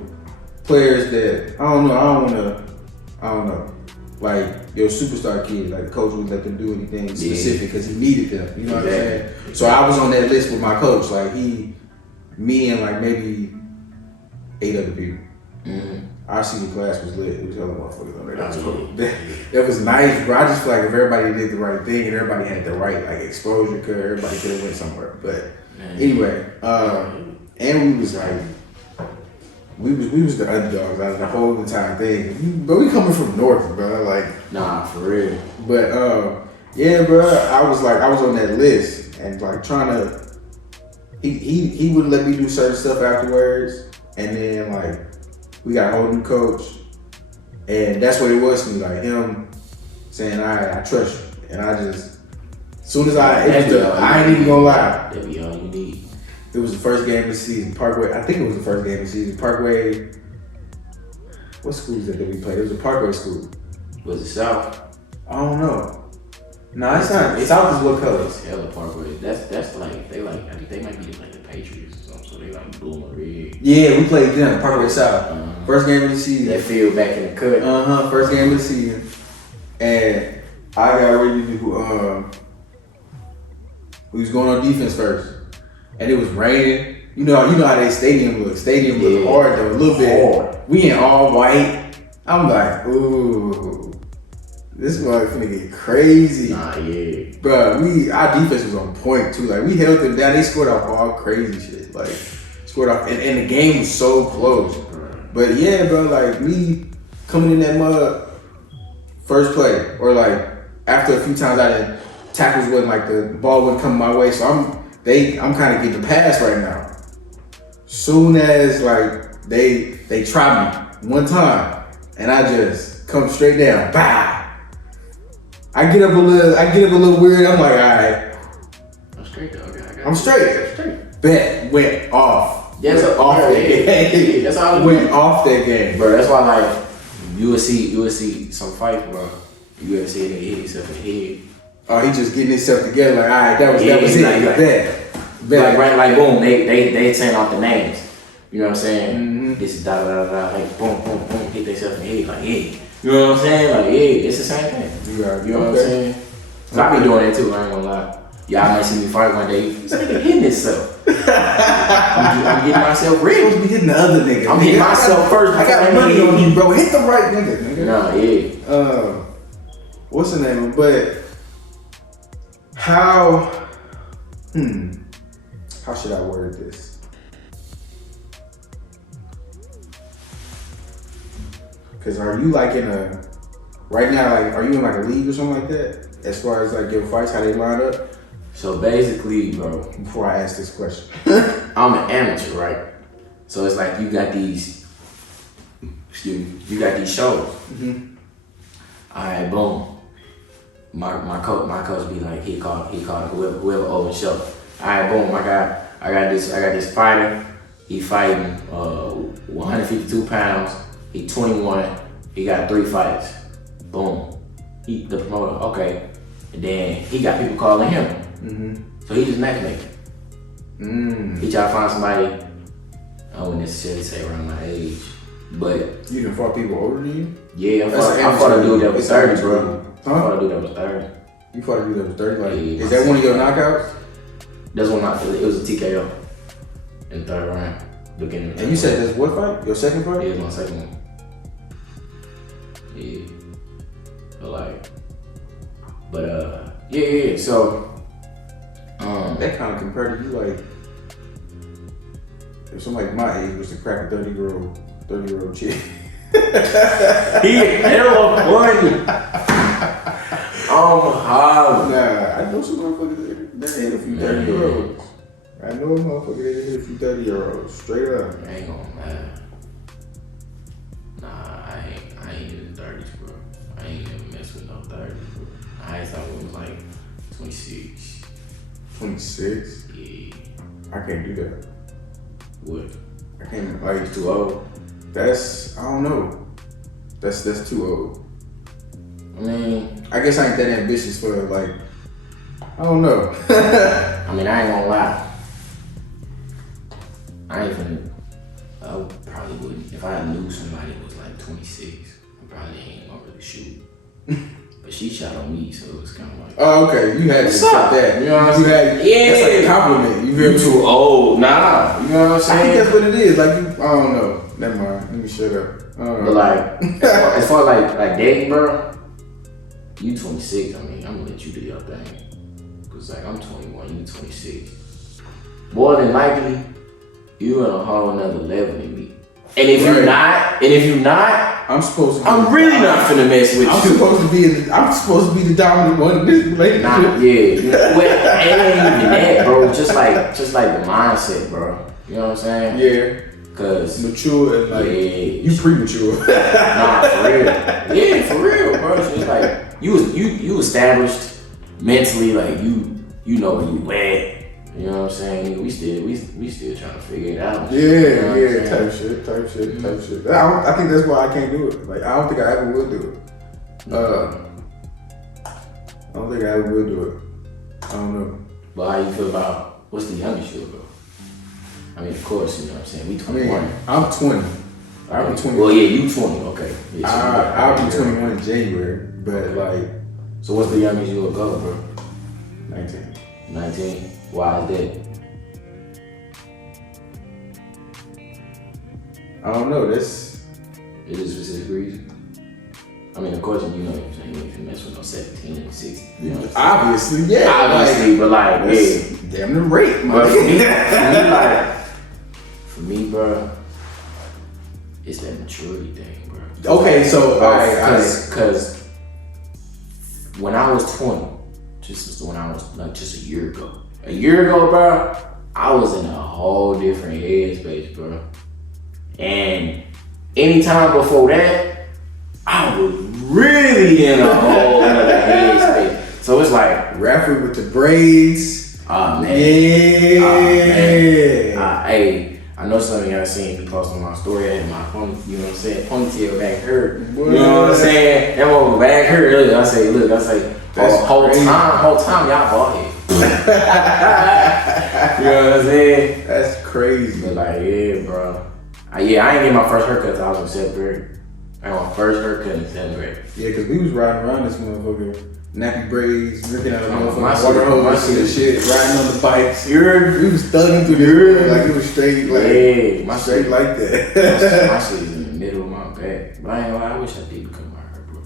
players that I don't know, like your superstar kid, like the coach would let them do anything specific because he needed them. You know what I'm saying? So I was on that list with my coach, like me and like maybe 8 other people. Mm-hmm. Our senior class was lit. It was hella motherfuckers on there. That was cool. That was nice, bro. I just feel like if everybody did the right thing and everybody had the right like exposure, everybody could have went somewhere. But anyway, and we was like, we was the underdogs out of the whole entire thing. But we coming from north, bro. Like, nah, for real. But yeah, bro. I was on that list and like trying to. He wouldn't let me do certain stuff afterwards, and then like we got a whole new coach, and that's what it was to me. Like him saying, "I trust you," and I just. As soon as I ain't even gonna lie. That'd be all you need. It was the first game of the season. Parkway. I think it was the first game of the season. Parkway. What school is that we played? It was a Parkway school. Was it South? I don't know. No, it's not. South is what colors? It's hella Parkway. That's like they like. I think they might be like the Patriots or something. So they like blue and red. Yeah, we played them. Parkway South. First game of the season. That field back in the cut. First game of the season, and I got ready to do. We was going on defense first, and it was raining. You know how they stadium look. Stadium look hard though, a little bit. Hard. We in all white. I'm like, ooh, this motherfucker get crazy. Nah, yeah. Bro, our defense was on point too. Like we held them down. They scored off all crazy shit. Like scored off, and the game was so close. But yeah, bro, like me coming in that mud, first play, or like after a few times I didn't. Tackles wasn't like the ball wouldn't come my way, so I'm kind of getting the pass right now. Soon as like they try me one time, and I just come straight down, bah. I get up a little weird. I'm like, all right, I'm straight though. Okay, I'm straight. Bet went off. That's off that game. That's all. Went off that game, bro. That's why like you would see some fights, bro. You ever see a nigga hit himself in the head? Oh, he just getting himself together. Like, all right, that was it. Like, Bet. Like, right, like boom, they saying off the names. You know what I'm saying? Mm-hmm. This is da da da da. Like boom, boom, boom, hit themselves in the head. Like yeah. You know what I'm saying? Like yeah, it's the same thing. You know what I'm saying? So I be doing that too. I ain't gonna lie. Y'all might see me fight one day. This nigga hitting himself. I'm getting myself ready. I'm supposed to be hitting the other nigga. I'm hitting myself first. I got money on you, bro. Hit the right nigga. Nah, yeah. What's the name? But how should I word this? Cause are you like in a right now? Like, are you in like a league or something like that? As far as like your fights, how they line up? So basically, bro. Before I ask this question, I'm an amateur, right? So it's like you got these. Excuse me. You got these shows. Mm-hmm. All right, boom. My coach be like, he called whoever open show. All right, boom. I got this fighter. He fighting 152 pounds. He 21. He got 3 fights. Boom. He the promoter. Okay. And then he got people calling him. Mm-hmm. So he just matchmaking. He try to find somebody. I wouldn't necessarily say around my age, but You done fought people older than you? yeah, I fought a dude that was 30, bro. Huh? I fought a dude that was 30. You fought a dude that was 30. Like, Yeah, is that one of your knockouts? That's one it was a TKO in the 3rd round. Beginning. And you said that's what fight? Your second fight? Yeah, it was my second one. Yeah. Yeah. So That kind of compared to you, like, if somebody my age was to crack a 30-year-old chick. he hella funny. I'm hard. Nah, I know some motherfuckers that hit a few 30-year-olds. I know a motherfucker that hit a few 30-year-olds. Straight up. I ain't gonna lie. Nah, I ain't in the 30s, bro. I ain't never messed with no 30s, bro. I thought it was like 26. 26? Yeah. I can't do that. What? I can't, like, It's too old. that's, I don't know. That's too old. I mean, I guess I ain't that ambitious for, like, I don't know. I ain't gonna lie. I probably wouldn't. If I knew somebody was like 26, I probably ain't gonna really shoot. But she shot on me, so it was kind of like. Oh, okay. You had to accept that. You know what I'm saying? Yeah. That's like a compliment. You feel You me? too old. Nah. You know what I'm I saying? think that's what it is. Like, I don't know. Never mind. Let me shut up. I don't know. But like, as far as like dating, bro, you 26. I'm gonna let you do your thing. Cause like I'm 21, you 26. More than likely, you in a whole nother level than me. And if you're not, I'm supposed to be I'm really not finna mess with I'm you. I'm supposed to be the dominant one in this relationship. Nah, yeah. Well, it ain't even that, bro. Just like the mindset, bro. You know what I'm saying? Yeah. Cause Mature and like you premature. Nah, for real. Yeah, for real, bro. It's just like you established mentally, like you know where you at. You know what I'm saying? We still trying to figure it out. Yeah, you know yeah, type shit. I think that's why I can't do it. Like, I don't think I ever will do it. I don't think I ever will do it. I don't know. But how you feel about what's the youngest you'll go? I mean, of course, you know what I'm saying. We 21. I'm 20. I'll be 20. Well, yeah, you 20. Okay. Yeah, so I'll be 21 in January, but like. So what's the youngest you'll go, bro? 19. 19. Why is that? I don't know. That's. Is it a specific reason? I mean, of course, you know what I'm saying. You ain't finna mess with no 17, 16. You know, Obviously, yeah. obviously, but like, yeah. Damn the rate, man. But for me, bro, it's that maturity thing, bro. Okay, so because when I was 20, just a year ago. A year ago, bro, I was in a whole different headspace, bro. And anytime before that, I was really in a whole other headspace. So it's like Radford with the braids. Oh man. Yeah. Oh, man. Hey, I know some of y'all seen me posting my story. I had my you know what I'm saying, ponytail back hurt. You know what I'm saying? That one back hurt earlier. I say, whole time y'all bought it. You know what I'm saying? That's crazy. But like, yeah, bro. I ain't get my first haircut till I was in 7th grade. I got my first haircut in 7th grade. Yeah, because we was riding around this motherfucker, nappy braids, ripping out the My motherfucker, water hose and shit, riding on the bikes. We was thugging through the like it was straight, like my straight shit, like that. my shit is in the middle of my back. But I ain't gonna lie, I wish I did become my hair, bro.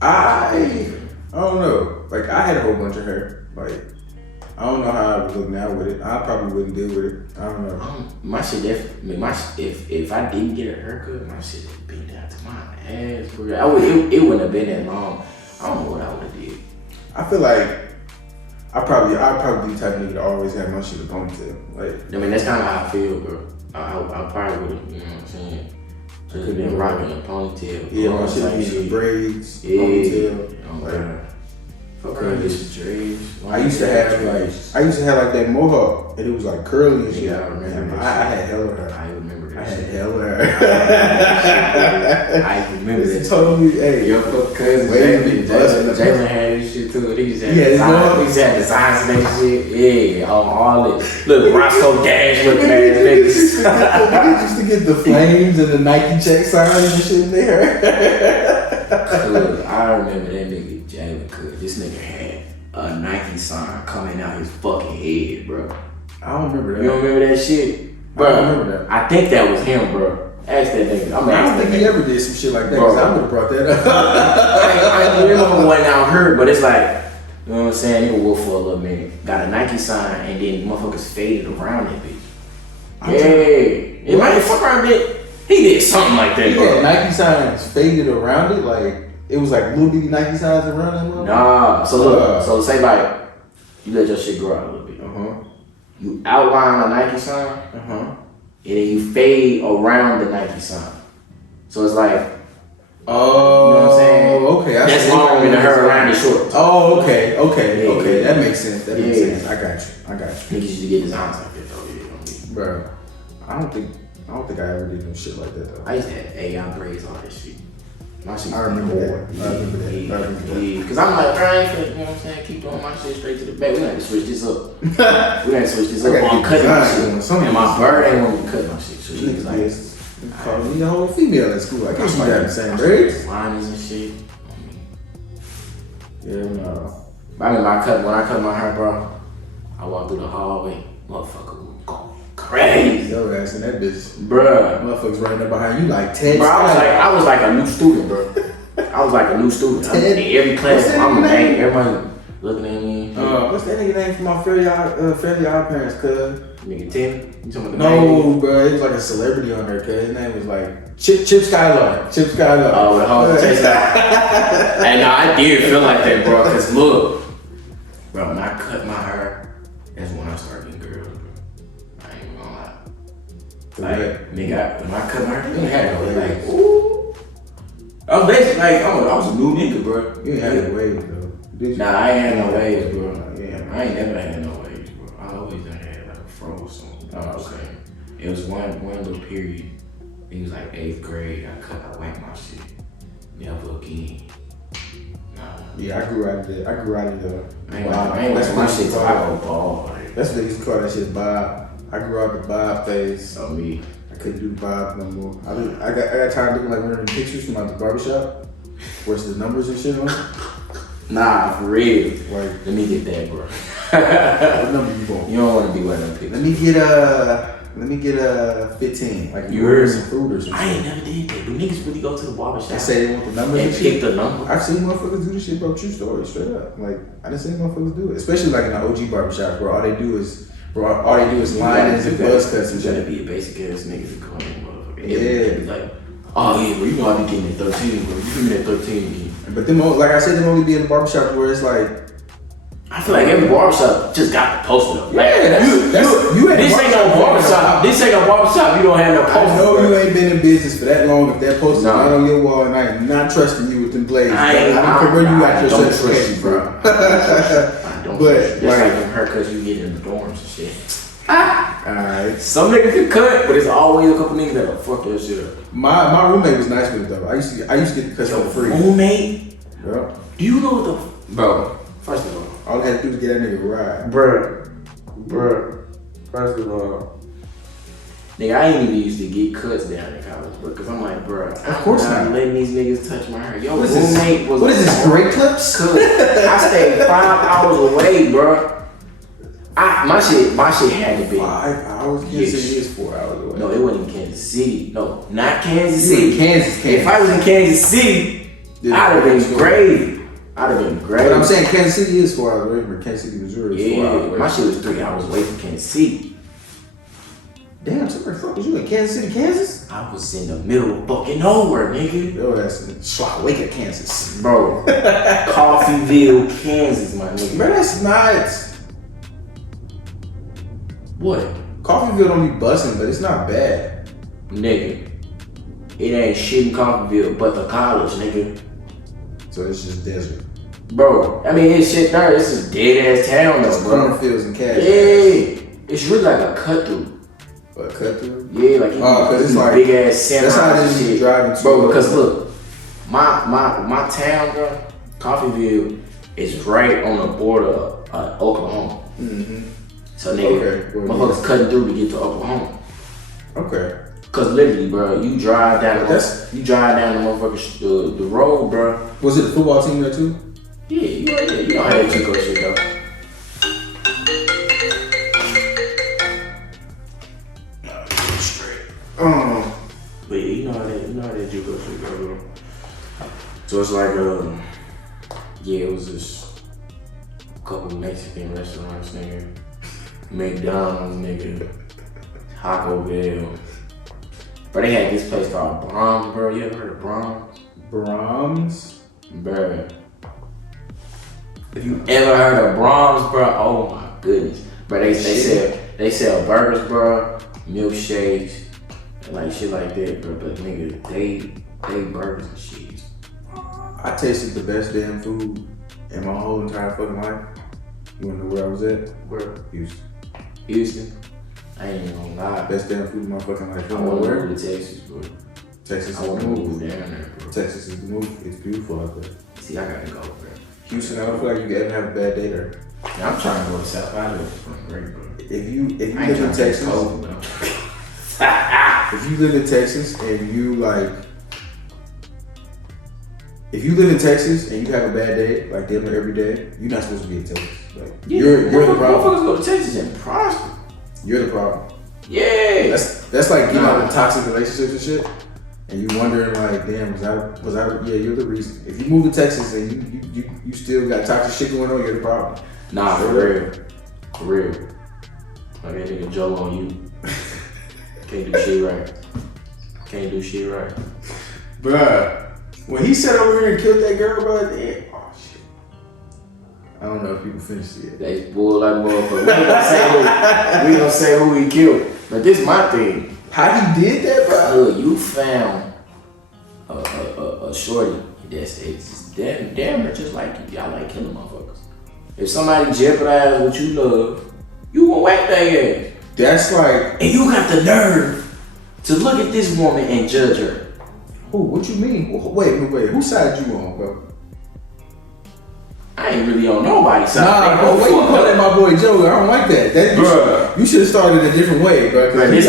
I don't know. Like I had a whole bunch of hair. Like I don't know how I would look now with it. I probably wouldn't deal with it. I don't know. My shit definitely. If I didn't get a haircut, my shit would be down to my ass. It wouldn't have been that long. I don't know what I would have did. I feel like I'd probably be the type of nigga to always have my shit a ponytail. Like, I mean, that's kind of how I feel, bro. I probably would have, you know what I'm saying? Could have been rocking a ponytail. Yeah, my shit be braids, ponytail. Oh, like, fuck this dreads. I used to have like that mohawk, and it was like curly and shit. Yeah, I remember. I had hella hair. I remember that. I had shit. hella hair. I remember that. Told me, hey, Your cousin Jalen had this shit too. He just had designs and that shit. Yeah, all it. Look, Roscoe Dash looking at niggas. Niggas used to get the flames and the Nike check signs and shit in there. I remember that nigga Jalen Cook. This nigga had a Nike sign coming out his fucking head, bro. I don't remember that. You don't remember that shit? Bro, I don't remember that. I think that was him, bro. Ask that nigga. I don't think he ever did some shit like that, because I would have brought that up. I remember when I heard, but it's like, you know what I'm saying? Nigga wolf for a little minute. Got a Nike sign and then motherfuckers faded around that bitch. Yeah. It might have fuck around it. He did something like that, bro. Yeah, Nike signs faded around it, like it was like little bitty Nike signs around that. Nah. So look, so say like you let your shit grow out a little bit. You outline a Nike sign, and then you fade around the Nike sign. So it's like, oh, you know what I'm saying? Okay, that's long and her around the short. Oh, okay, Yeah. that makes sense. That makes sense. I got you. Niggas used to get designs like that though. Yeah, bro. I don't think I ever did no shit like that though. I used to have AI braids, all that shit. My shit. I remember that. Cause I'm like, I ain't finna, you know what I'm saying? Keep doing my shit straight to the back. We gotta switch this up. I'm cutting my shit. And my bird ain't want me to cut my shit. So niggas like, call me a whole female at school. I guess you got the same braids. Liners and shit. Yeah, no. I mean, when I cut my hair, bro, I walk through the hallway, motherfucker was going crazy. Yo, ass in that bitch. Bruh. Motherfuckers running up behind you like Ted. Bro, I was like a new student, bro. I was like a new student. In every class, I'm a name. Everybody looking at me. What's that nigga name from my Fairly Odd Parents, cuz? Nigga Tim? You talking about the No, bro. It was like a celebrity on there, cuz. His name was like Chip Skylar. Chip Skylar. Oh, the whole chase out. And nah, I did feel like that, bro. Cause look, bro, when I cut my hair, that's when I started getting girls, bro. I ain't even gonna lie. Like, nigga, when I cut my hair, you didn't have no like, ooh. I was basically like, I was a new nigga, bro. You ain't had no waves, though. Did you? Nah, I ain't had no waves, bro. Yeah. I ain't never had no waves, bro. I always done had like a fro or something. You know what I'm saying? It was one little period. It was like 8th grade. I whacked my shit. Never again. Nah. Yeah, I grew out of that. I ain't whacked my shit till I go bald. That's what they used to call that shit bob. I grew out the bob phase. So me. I couldn't do bob no more. I got tired of looking like one of them pictures from like the barbershop. Where's the numbers and shit on it? Nah, for real. Like, let me get that, bro. what number you want? You don't want to be wearing them pictures. Let me get a 15. Like you heard some food or something. I ain't never did that. Do niggas really go to the barbershop? They say they want the numbers and pick the number. I've seen motherfuckers do this shit, bro. True story, straight up. Like I done seen motherfuckers do it, especially like in the OG barbershop, bro. All they do is lines and buzz cuts and shit. You gotta be a basic ass nigga to come in, motherfucker. Yeah. Be like, oh yeah, bro, you know I be getting that 13, bro. You give me that 13 again. But them, like I said, them only be in the barbershop where it's like. I feel like every barbershop just got the poster up. Like, yeah, this ain't no barbershop. This ain't no barbershop. You don't have no poster. I know you ain't been in business for that long. If that poster's not on your wall, and I am not trusting you with them blades. I don't care where you got your certification, bro. I don't trust you. That's like them haircuts you get in the dorms and shit. Alright. Some niggas can cut, but it's always a couple niggas that'll fuck your shit up. My roommate was nice with it though. I used to get the cuts for free. Roommate? Bro. Do you know what the bro? First of all, I had to do was get that nigga a ride. Bruh. First of all, nigga, I ain't even used to get cuts down in college, bro. Cause I'm like, bruh, I'm not letting these niggas touch my hair. Yo, roommate was. What is this? Great clips? I stayed 5 hours away, bruh. My shit had to be 5 hours. Kansas City is 4 hours away. No, it wasn't in Kansas City. No, not Kansas City. Kansas. If I was in Kansas City, I'd have been great. I'd have been great. But I'm saying Kansas City is 4 hours away from here. Kansas City, Missouri is 4 hours away. My shit was 3 hours away from Kansas City. Damn, so where the fuck was you in Kansas City, Kansas? I was in the middle of fucking nowhere, nigga. Yo, that's in Schlachwicka, Kansas. Bro, Coffeeville, Kansas, my nigga. Bro, that's not. What? Coffeeville don't be busting, but it's not bad. Nigga. It ain't shit in Coffeeville but the college, nigga. So it's just desert. Bro, I mean, it's shit there. It's a dead ass town, though, bro. Cornfields and cash. Yeah. It's really like a cut through. A cut through? Yeah, like because it's like big ass samurai. That's how this shit driving to. Bro, because look, my town, bro, Coffeeville is right on the border of Oklahoma. Mm-hmm. So nigga, motherfuckers cutting through to get to Oklahoma. Okay. Cause literally, bro, you drive down the motherfuckers the road, bro. Was it a football team there too? Yeah, you know how that Chico shit go. But yeah, you know how that Chico shit go, bro. So it's like, it was just a couple Mexican restaurants, nigga. McDonald's, nigga. Taco Bell. But they had this place called Brahms, bro. You ever heard of Brahms? Brahms? Bro. If you ever heard of Brahms, bro, oh my goodness. Bro, they sell burgers, bro, milkshakes, and like shit like that, bro. But nigga, they burgers and shit. I tasted the best damn food in my whole entire fucking life. You wanna know where I was at? Where? Houston. I ain't even gonna lie. Best damn food in my fucking life. I wanna move to Texas, bro. Texas I is wanna the move move. down there, bro. Texas is the move. It's beautiful out there. See, I gotta go, bro. Houston, I don't feel like you can ever have a bad day there. Yeah, I'm trying to go to South Florida for great, bro. If you live I ain't in trying to Texas, get cold, bro. if you live in Texas and you like, if you live in Texas and you have a bad day, like damn near every day, you're not supposed to be in Texas. Like you're the problem. Motherfuckers go to Texas and prosper. You're the problem. Yeah. That's like getting out of toxic relationships and shit, and you wondering like, damn, was I? Yeah, you're the reason. If you move to Texas and you still got toxic shit going on, you're the problem. Nah, for real. For real. Like that nigga Joe on you. Can't do shit right. Can't do shit right. Bruh, when he sat over here and killed that girl, bro, damn, oh shit. I don't know if people finished it yet. That's bull like motherfucker. We gonna say who he killed. But this my thing. How he did that, bro? Look, you found a shorty that's damn near just like you. Y'all like killing motherfuckers. If somebody jeopardize what you love, you gonna whack their ass. That's like, and you got the nerve to look at this woman and judge her. oh, what you mean? Wait, whose side you on, bro? I ain't really on nobody's side. Nah, bro, why you calling my boy Joe? I don't like that. You should have started a different way, bro. This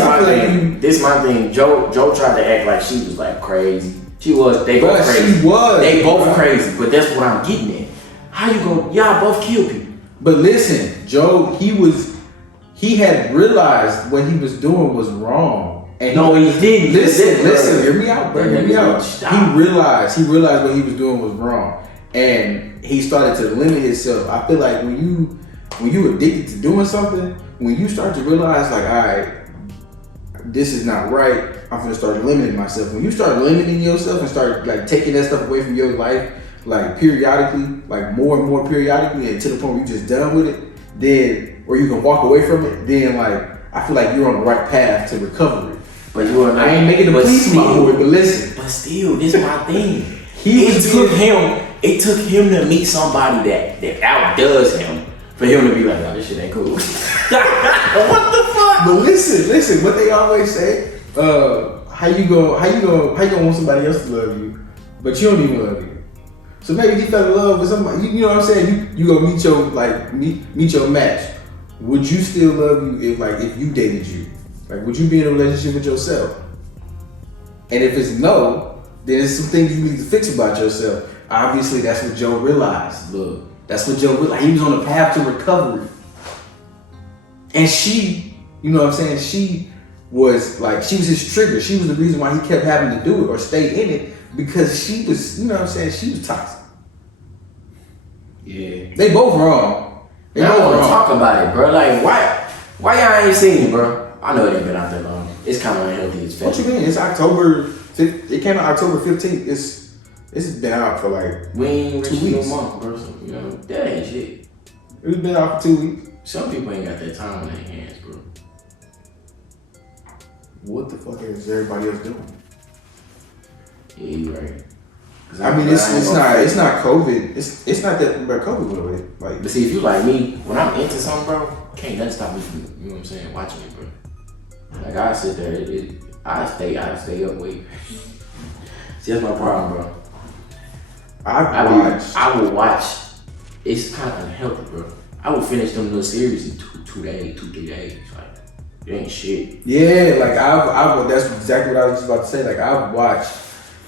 my thing. Joe tried to act like she was like crazy. They both crazy. She was. They both crazy, but that's what I'm getting at. How you gonna, y'all both kill people? But listen, Joe, he had realized what he was doing was wrong. And no, he didn't. Listen, hear me out, bro. Hear me out. He realized what he was doing was wrong. And he started to limit himself. I feel like when you addicted to doing something, when you start to realize like, all right, this is not right, I'm gonna start limiting myself. When you start limiting yourself and start like taking that stuff away from your life, like periodically, like more and more periodically, and to the point where you just done with it, then, or you can walk away from it, then like, I feel like you're on the right path to recovery. But you are not. I ain't making the police my boy, but listen. But still, this is my thing. It took him to meet somebody that outdoes him for him to be like, oh, this shit ain't cool. What the fuck? But listen, what they always say, how you gonna want somebody else to love you, but you don't even love you. So maybe he fell in love with somebody, you know what I'm saying? You go meet your match. Would you still love you if you dated you? Like, would you be in a relationship with yourself? And if it's no, then there's some things you need to fix about yourself. Obviously, that's what Joe realized. Look, that's what Joe realized. He was on the path to recovery. And she, you know what I'm saying? She was his trigger. She was the reason why he kept having to do it or stay in it, because she was, you know what I'm saying? She was toxic. Yeah. They both wrong. They I both want to wrong. talk about it, bro. Like, why y'all ain't seen it, bro? I know it ain't been out that long. It's kind of unhealthy as What you mean? It's October. It came out October 15th. It's been out for like We ain't 2 reached weeks. no month, bro. So, you know, that ain't shit. It's been out for 2 weeks. Some people ain't got that time in their hands, bro. What the fuck is everybody else doing? Yeah, you right. I mean, it's not COVID. It's not that, but COVID went away. Like, But see, if you like me, when I'm into something, bro, can't nothing stop me from, you know what I'm saying, watching it, bro. Like, I sit there, I stay up, wait. See, that's my problem, bro. I will watch. It's kind of unhealthy, bro. I will finish them little series in 2 days, 2-3 days. Like, it ain't shit. yeah, like I that's exactly what I was just about to say. Like I've watched,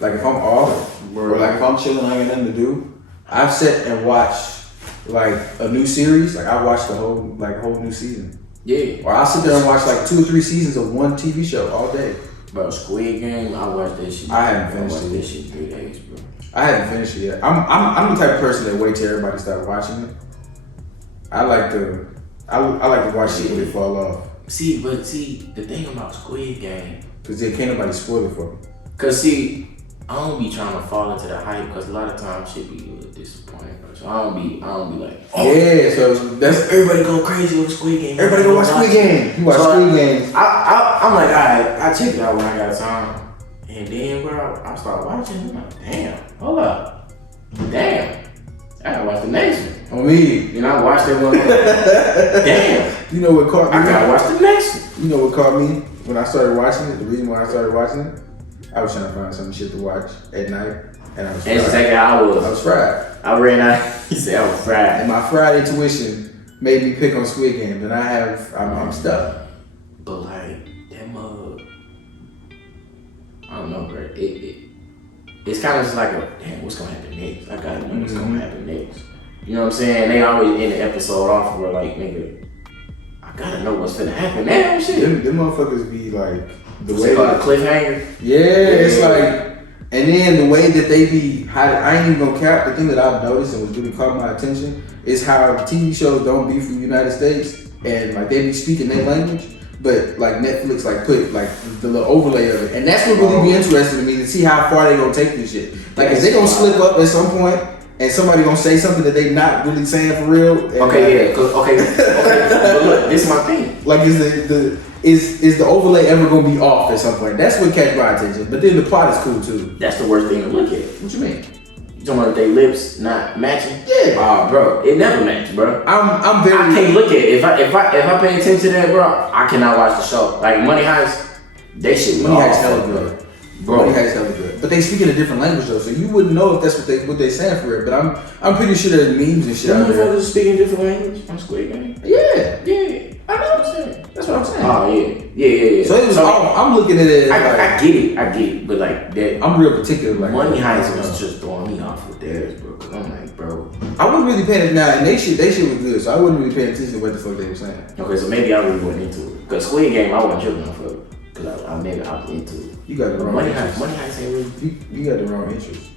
like if I'm off, or like if I'm chilling, I ain't got nothing to do, I've sat and watched like a new series. Like I watched the whole new season. Yeah. Or I'll sit there and watch like 2 or 3 seasons of one TV show all day. Bro, Squid Game, I watched that shit. I haven't finished it. That shit in 3 days, bro. I haven't finished it yet. I'm the type of person that wait till everybody start watching it. I like to watch shit when they fall off. See, the thing about Squid Game, Cause they can't nobody spoil it for me. cause see, I don't be trying to fall into the hype, cause a lot of times shit be a little disappointing, bro. So I don't be like, oh Yeah, so that's everybody go crazy with Squid Game. everybody go watch Squid Game. You watch Squid Game. I'm like, alright, I check it out when I got time. And then, bro, I start watching. I'm like, damn, hold up. Damn. I gotta watch the next one. On me. You know, I watched that one. Damn. You know what caught me? I gotta watch the next one. You know what caught me when I started watching it? The reason why I started watching it, I was trying to find some shit to watch at night, and I was fried. That's exactly how I was. I was fried. I ran out. He said I was fried. And my Friday tuition made me pick on Squid Game, and I'm stuck. But like that mug, I don't know, bro. It's kind of just like a damn. What's gonna happen next? I gotta know what's gonna happen next. You know what I'm saying? They always end the episode off where like, nigga, I gotta know what's gonna happen now. Shit. Them motherfuckers be like the What's way it called, a cliffhanger? Yeah, it's like, and then the way that they be, I ain't even gonna cap. The thing that I've noticed and was really caught my attention is how TV shows don't be from the United States, and like they be speaking their language. But like Netflix like put like the little overlay of it. And that's what really be interesting to me, to see how far they gonna take this shit. Like is they gonna slip up at some point and somebody gonna say something that they not really saying for real? Okay, yeah, okay. But look, this is my thing. Like is the overlay ever gonna be off at some point? That's what catch my attention. But then the plot is cool too. That's the worst thing to look at. What you mean? You talking about their lips not matching? Yeah. Oh, bro, it never matches, bro. I'm very. I can't look at it. If I pay attention to that, bro, I cannot watch the show. Like Money Heist, they shit. Money Heist hella good. Bro. Money Heist hella good. But they speak in a different language though, so you wouldn't know if that's what they saying for it. But I'm pretty sure there's memes and shit Some out there. motherfuckers speaking different language on Squid Game. Yeah. Yeah, I know what I'm saying. That's what I'm saying. Oh yeah. So it was. I'm looking at it. I get it, but like that. I'm real particular. Like Money Heist was just throwing me off with theirs, bro. Cause I'm like, bro. I wasn't really paying attention. Now, and they shit was good, so I wasn't really paying attention to what the fuck they were saying. Okay, so maybe I really wasn't into it. Cause Squid Game, I wasn't tripping off of it. Cause I was into it. You got the wrong Money interest. Heist. Money Heist ain't really. You got the wrong interest.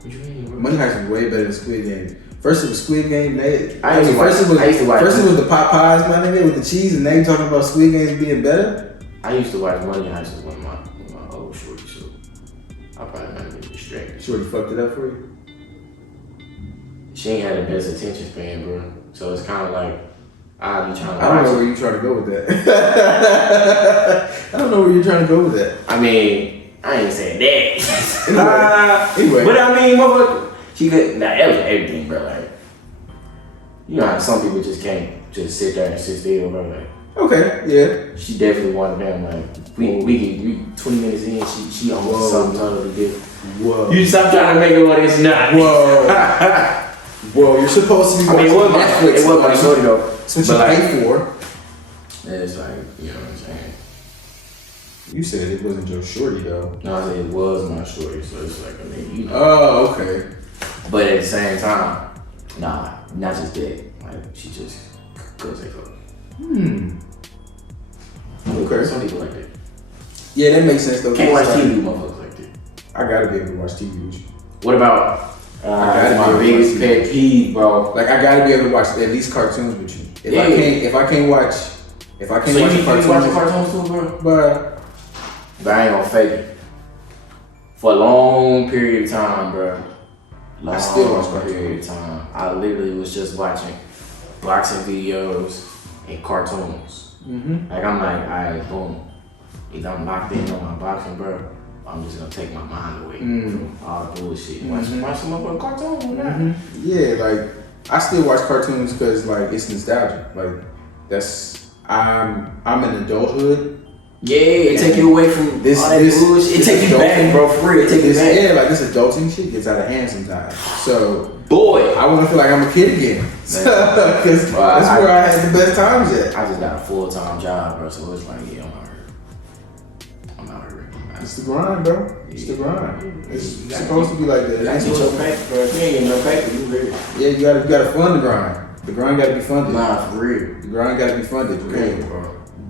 What you mean, bro? Money Heist was way better than Squid Game. First it was Squid Game. First it was the pot pies, my nigga, with the cheese, and they talking about Squid Games being better. I used to watch Money Heist with one of my old shorties, so I probably might have been distracted. Shorty fucked it up for you. She ain't had the best attention span, bro. So it's kind of like I be trying to. I don't know where you're trying to go with that. I don't know where you're trying to go with that. I mean, I ain't saying that. Anyway. But I mean, motherfucker, she could. Nah, that was everything, bro. Like, you know how some people just can't just sit there and sit still, bro. Like, okay, yeah. she definitely one of them. Like, we 20 minutes in, she almost something totally different. Whoa. You stop trying to make it what it's not. Whoa. Whoa, you're supposed to be watching Netflix. It was my shorty though. That's what you pay for. It's like, you know what I'm saying? You said it wasn't your shorty though. No, I said it was my shorty, so it's like, I mean, you know. Oh, okay. But at the same time, nah, not just that. Like, she just goes like, Okay. Some people like that. Yeah, that makes sense though. Can't watch TV with motherfuckers like that. I gotta be able to watch TV with you. What about That's my biggest pet peeve, bro. Like I gotta be able to watch at least cartoons with you. If I can't watch a cartoon, you watch cartoons too, bro? But I ain't gonna fake it. For a long period of time, bro. I still watch Long period of time. I literally was just watching boxing videos and cartoons. Like I'm like, alright, boom. If I'm locked in on my boxing, bro, I'm just gonna take my mind away from all the bullshit. Watch some motherfucking cartoons. Yeah, like I still watch cartoons because like it's nostalgic. Like I'm in adulthood. Yeah, it take you away from this all that bullshit. It take you back, bro, for real. It take you back. Yeah, like this adulting shit gets out of hand sometimes. So boy, I want to feel like I'm a kid again. Because that's where I had the best times at. I just got a full-time job, bro, so it's like, yeah, I'm out here. It's the grind, bro. It's the grind. It's supposed to be like that. You gotta get your paper, bro. If you ain't getting no paper, you ready. Yeah, you gotta fund the grind. The grind gotta be funded. Nah, for real. The grind gotta be funded.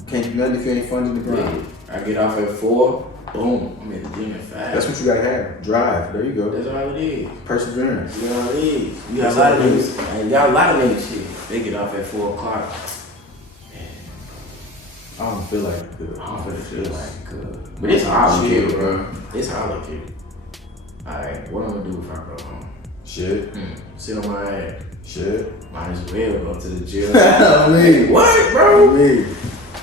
Can't do nothing if you ain't funding the grind. Yeah. I get off at 4, boom, I'm at the gym at 5. That's what you gotta have. Drive. There you go. That's all it is. Perseverance. That's all it is. You got a lot of niggas, and got a lot of niggas shit. They get off at 4 o'clock. I don't feel like it good. I don't feel like good. But it's hard to kill, bro. It's hard to kill. Alright, what I'm gonna do if I go home? Shit. Sit on my ass. Shit. Might as well go to the gym. Me. What, bro? Me.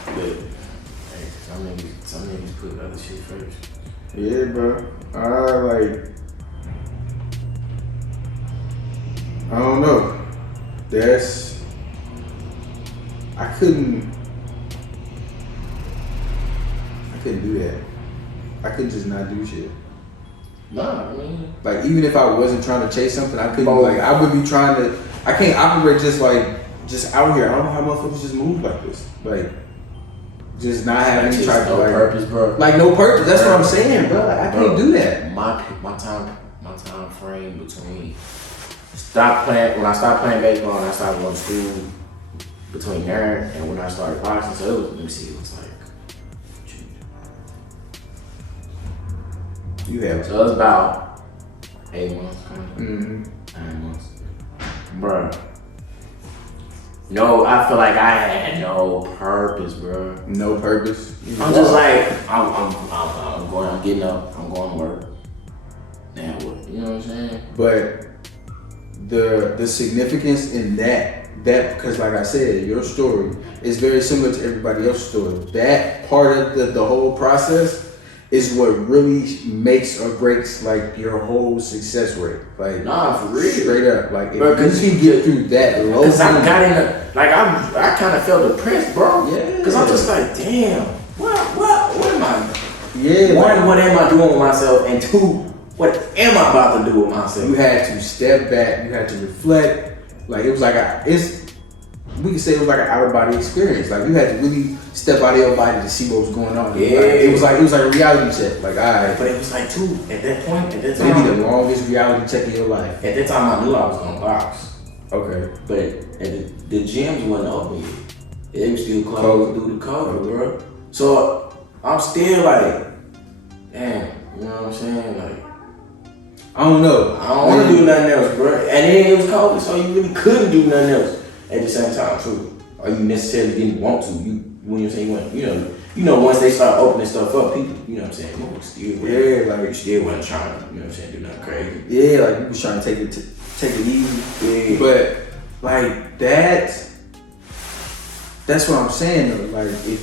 But, hey, some niggas put other shit first. Yeah, bro. I don't know. I couldn't do that. I couldn't just not do shit. Nah, I mean, like even if I wasn't trying to chase something, I couldn't. Like I would be trying to. I can't operate just out here. I don't know how motherfuckers just move like this. Like just not having any type of purpose, bro. Like no purpose. That's what I'm saying, bro. Like, I can't do that. My time frame between when I stopped playing baseball and I started going to school, between there and when I started boxing, so it was, let me see, it was like. You have. So it was about 8 months, 9 months. Bruh. No, I feel like I had no purpose, bro. No purpose. I'm just like, I'm getting up, I'm going to work. Now what? You know what I'm saying? But the significance in that because like I said, your story is very similar to everybody else's story. That part of the whole process is what really makes or breaks like your whole success rate. Like nah, for real. Straight up. Like if you can get through that low. Cause I got in I kind of felt depressed, bro. Yeah. Cause I'm just like, damn, what am I? Yeah. One, what am I doing with myself? And two, what am I about to do with myself? You had to step back. You had to reflect. Like it was like we could say it was like an out of body experience. Like you had to really step out of your body to see what was going on. Yeah. Like, it was like a reality check. Like alright. But it was like too at that time. Maybe the longest reality check in your life. At that time, I knew I was gonna box. Okay. But at the gyms wasn't open yet. They were still closed due to COVID, bro. So I'm still like, damn. You know what I'm saying? Like. I don't know. I don't want to do nothing else, bro. And then it was COVID, so you really couldn't do nothing else at the same time, too. Or you necessarily didn't want to. When you say you know, once they start opening stuff up, people, you know what I'm saying, you still wasn't trying to, you know what I'm saying, do nothing crazy. Yeah, like you was trying to take it easy. Yeah. But like that's what I'm saying though. Like if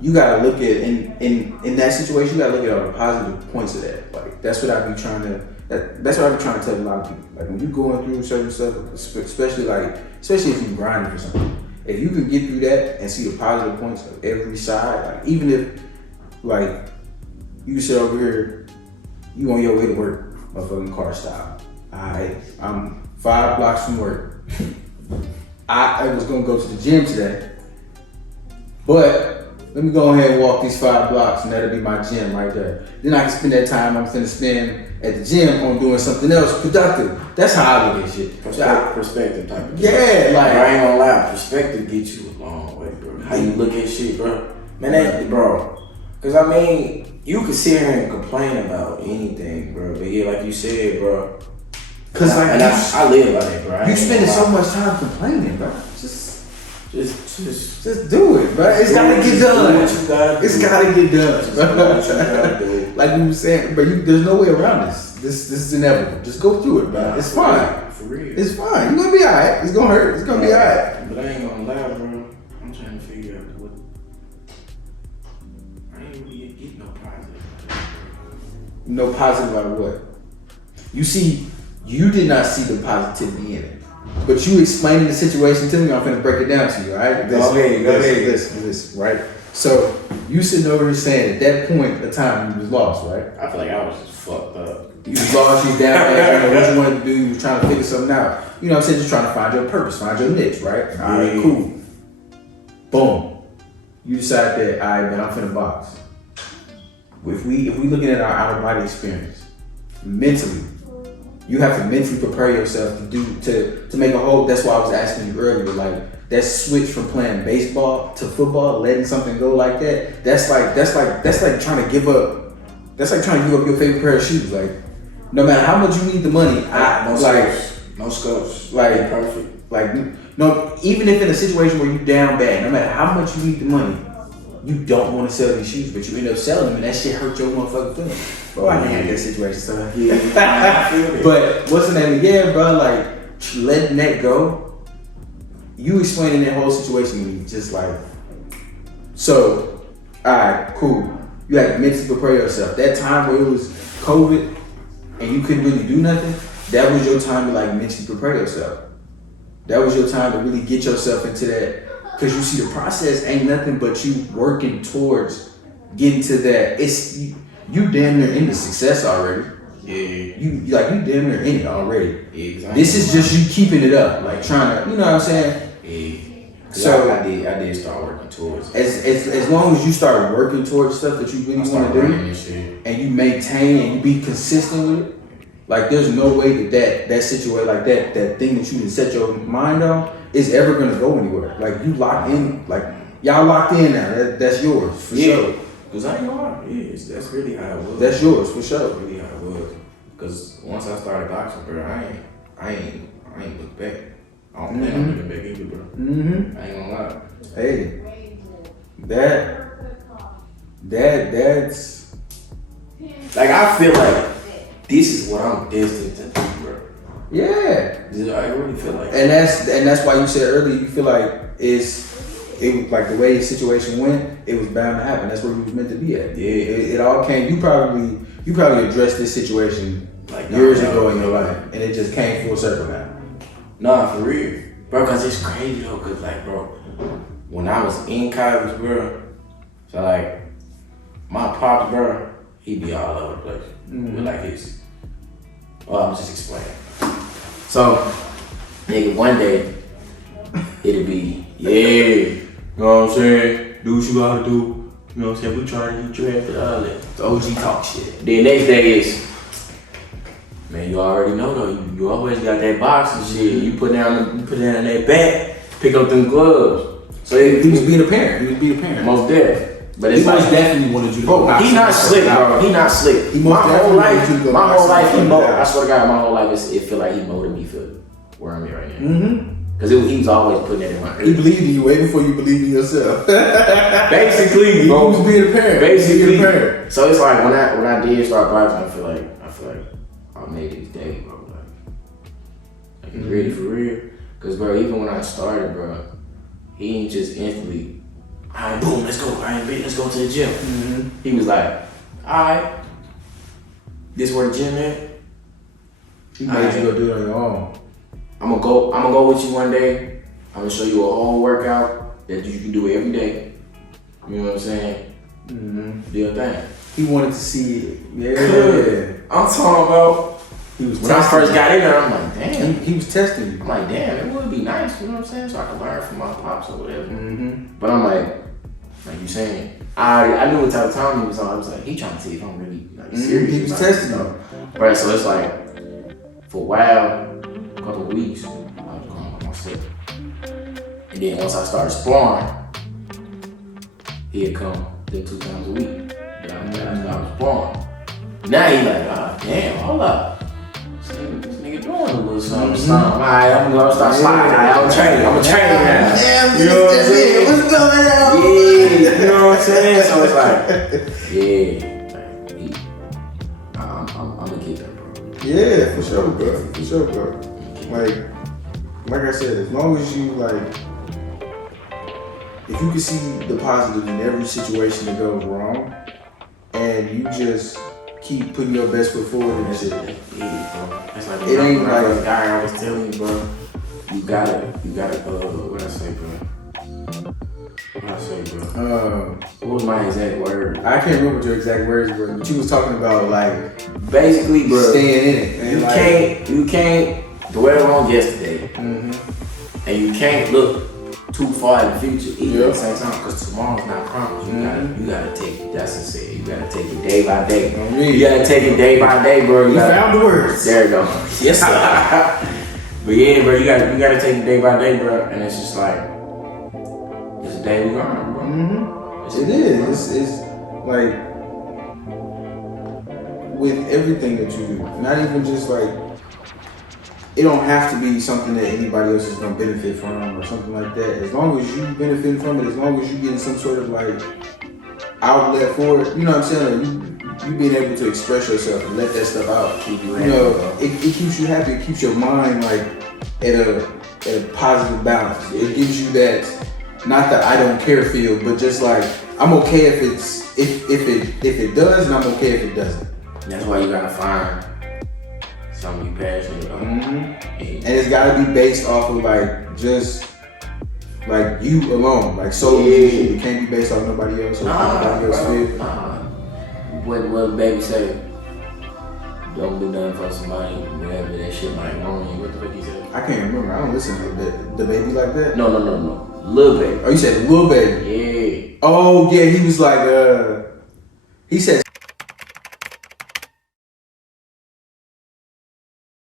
you gotta look at in that situation, you gotta look at all the positive points of that. Like that's what I be trying to tell a lot of people. Like when you're going through certain stuff, especially if you're grinding for something, if you can get through that and see the positive points of every side, like even if like you sit over here, you on your way to work, motherfucking car stop. I'm 5 blocks from work. I was gonna go to the gym today, but let me go ahead and walk these 5 blocks and that'll be my gym right there. Then I can spend that time I'm finna spend at the gym on doing something else productive. That's how I look at shit. Perspective type of thing. Yeah, like I ain't gonna lie, perspective gets you a long way, bro. How you look at shit, bro. Man, bro. Cause I mean, you can sit here and complain about anything, bro. But yeah, like you said, bro. Cause like I live by that, bro. You spending so much time complaining, bro. Just do it, bro. It's gotta get done. It's gotta get done. Like we were saying, but there's no way around this. This is inevitable. Just go through it, bro. It's fine. For real. It's fine. You're gonna be alright. It's gonna hurt. It's gonna be alright. But I ain't gonna lie, bro. I'm trying to figure out what. I ain't really getting no positive. No positive out of what? You see, you did not see the positivity in it. But you explaining the situation to me, I'm gonna break it down to you, alright? Go ahead. Listen, right? So you sitting over here saying at that point of time you was lost, right? I feel like I was just fucked up. You was lost, you was down there, you know what you wanted to do, you was trying to figure something out. You know what I'm saying? Just trying to find your purpose, find your niche, right? Alright, cool. Boom. You decide that, alright, man, I'm finna box. If we looking at our out of body experience, mentally, you have to mentally prepare yourself to make a whole. That's why I was asking you earlier, like that switch from playing baseball to football, letting something go like that. That's like trying to give up. That's like trying to give up your favorite pair of shoes. Like no matter how much you need the money, no scopes. Like perfect. Like no, even if in a situation where you down bad, no matter how much you need the money, you don't want to sell these shoes, but you end up selling them, and that shit hurt your motherfucking feelings. Bro, I didn't have that situation, so yeah. But what's the name? Yeah, bro, like letting that go. You explaining that whole situation to me, just like so. All right, cool. You had to mentally prepare yourself. That time where it was COVID and you couldn't really do nothing, that was your time to like mentally prepare yourself. That was your time to really get yourself into that. Cause you see the process ain't nothing but you working towards getting to that. It's you damn near into success already. Yeah. You damn near in it already. Exactly. This is just you keeping it up, like trying to, you know what I'm saying? Yeah. So I did start working towards it. As long as you start working towards stuff that you really want to do, and you maintain and you be consistent with it, like there's no way that situation like that thing that you can set your mind on is ever gonna go anywhere. Like you locked in, like y'all locked in now. That's yours for sure. Cause I ain't gonna lie, that's really how it was. That's yours for sure. That's really how it was. Cause once I started boxing, bro, I ain't look back. I don't plan on looking back either, bro. Mm-hmm. I ain't gonna lie. Hey, that's like I feel like this is what I'm destined to do, bro. yeah. I really feel like, and that's why you said earlier you feel like it was like the way the situation went, it was bound to happen. That's where you was meant to be at. Yeah, it all came. You probably addressed this situation like years ago in your life, and it just came full circle now. Nah, for real, bro. Cause it's crazy though. Cause like, bro, when I was in college, bro, so like my pops, bro, he be all over the place with like his. Well, I'm just explaining. So, nigga, one day it'll be, yeah, you know what I'm saying? Do what you gotta do. You know what I'm saying? We trying to get drafted, all that. It's OG talk shit. The next day is, man, you already know though. You always got that box and shit. You put down that back, pick up them gloves. So He was being a parent. Most deaf. But it's He like, most definitely wanted you to go. he not slick, bro. He not slick. My whole life, I swear to God, my whole life, it feel like he molded me for where I'm at right now. Mm-hmm. Cause he was always putting that in my head. He believed in you way before you believed in yourself. Basically, he bro. was being a parent. Basically, being a parent. So it's like when I did start boxing, I feel like I made his day, bro. Like he's ready for real. Cause bro, even when I started, bro, he ain't just instantly, all right, boom, let's go. All right, let's go to the gym. Mm-hmm. He was like, all right, this where the gym at? He made you go do it on your own. I'm gonna go with you one day. I'm gonna show you a whole workout that you can do every day. You know what I'm saying? Mm-hmm. Do your thing. He wanted to see it. Yeah. Good. I'm talking about He was when I first got in there, I'm like, damn. He was testing you. I'm like, damn, it would be nice, you know what I'm saying? So I can learn from my pops or whatever. Mm-hmm. But I'm like you saying, I knew what type of time he was on. I was like, he trying to see if I'm really like serious. He was testing you. Right, so it's like, for a while, a couple of weeks, I was going with myself. And then once I started sparring, he'd come them 2 times a week. That's I was born. Now he like, oh, damn, hold up. This nigga doing a little something, something. Alright, I'm gonna start sliding. I'm a trainer now. Damn, you know what I'm saying? What's going on? Yeah, you know what I'm saying? So it's like, yeah, I'm gonna get that, bro. Yeah, for sure, bro. For sure, bro. Like I said, as long as you if you can see the positive in every situation that goes wrong, and you just keep putting your best foot forward and shit. Yeah, bro. That's like it ain't like the guy I was telling you, bro. You gotta, what I say, bro? What was my exact word? I can't remember what your exact words were, but you was talking about like basically, bro, staying in it. And you can't dwell on yesterday, mm-hmm. and you can't look too far in the future either at the same time, because tomorrow's not promised. You gotta take it. That's the say. You gotta take it day by day. You gotta take it day by day, bro. You found the words. There you go. Yes, sir. But yeah, bro, you gotta take it day by day, bro. And it's just like it's a day we learn, bro. Mm-hmm. It is. It's like with everything that you do, not even just like. It don't have to be something that anybody else is gonna benefit from or something like that. As long as you benefit from it, as long as you getting some sort of like outlet for it, you know what I'm saying? Like you being able to express yourself and let that stuff out. Keep you happy, it keeps you happy. It keeps your mind like at a positive balance. It gives you that not that I don't care feel, but just like I'm okay if it does, and I'm okay if it doesn't. That's why you gotta find something you passionate about. And it's gotta be based off of like just like you alone, like solely. It can't be based off nobody else or nobody else feel. What the baby say? Don't do nothing for somebody, whatever that shit might wrong you. What the fuck he said? I can't remember. I don't listen to the baby like that. No. Lil Baby. Oh, you said Lil Baby? Yeah. Oh yeah, he was like he said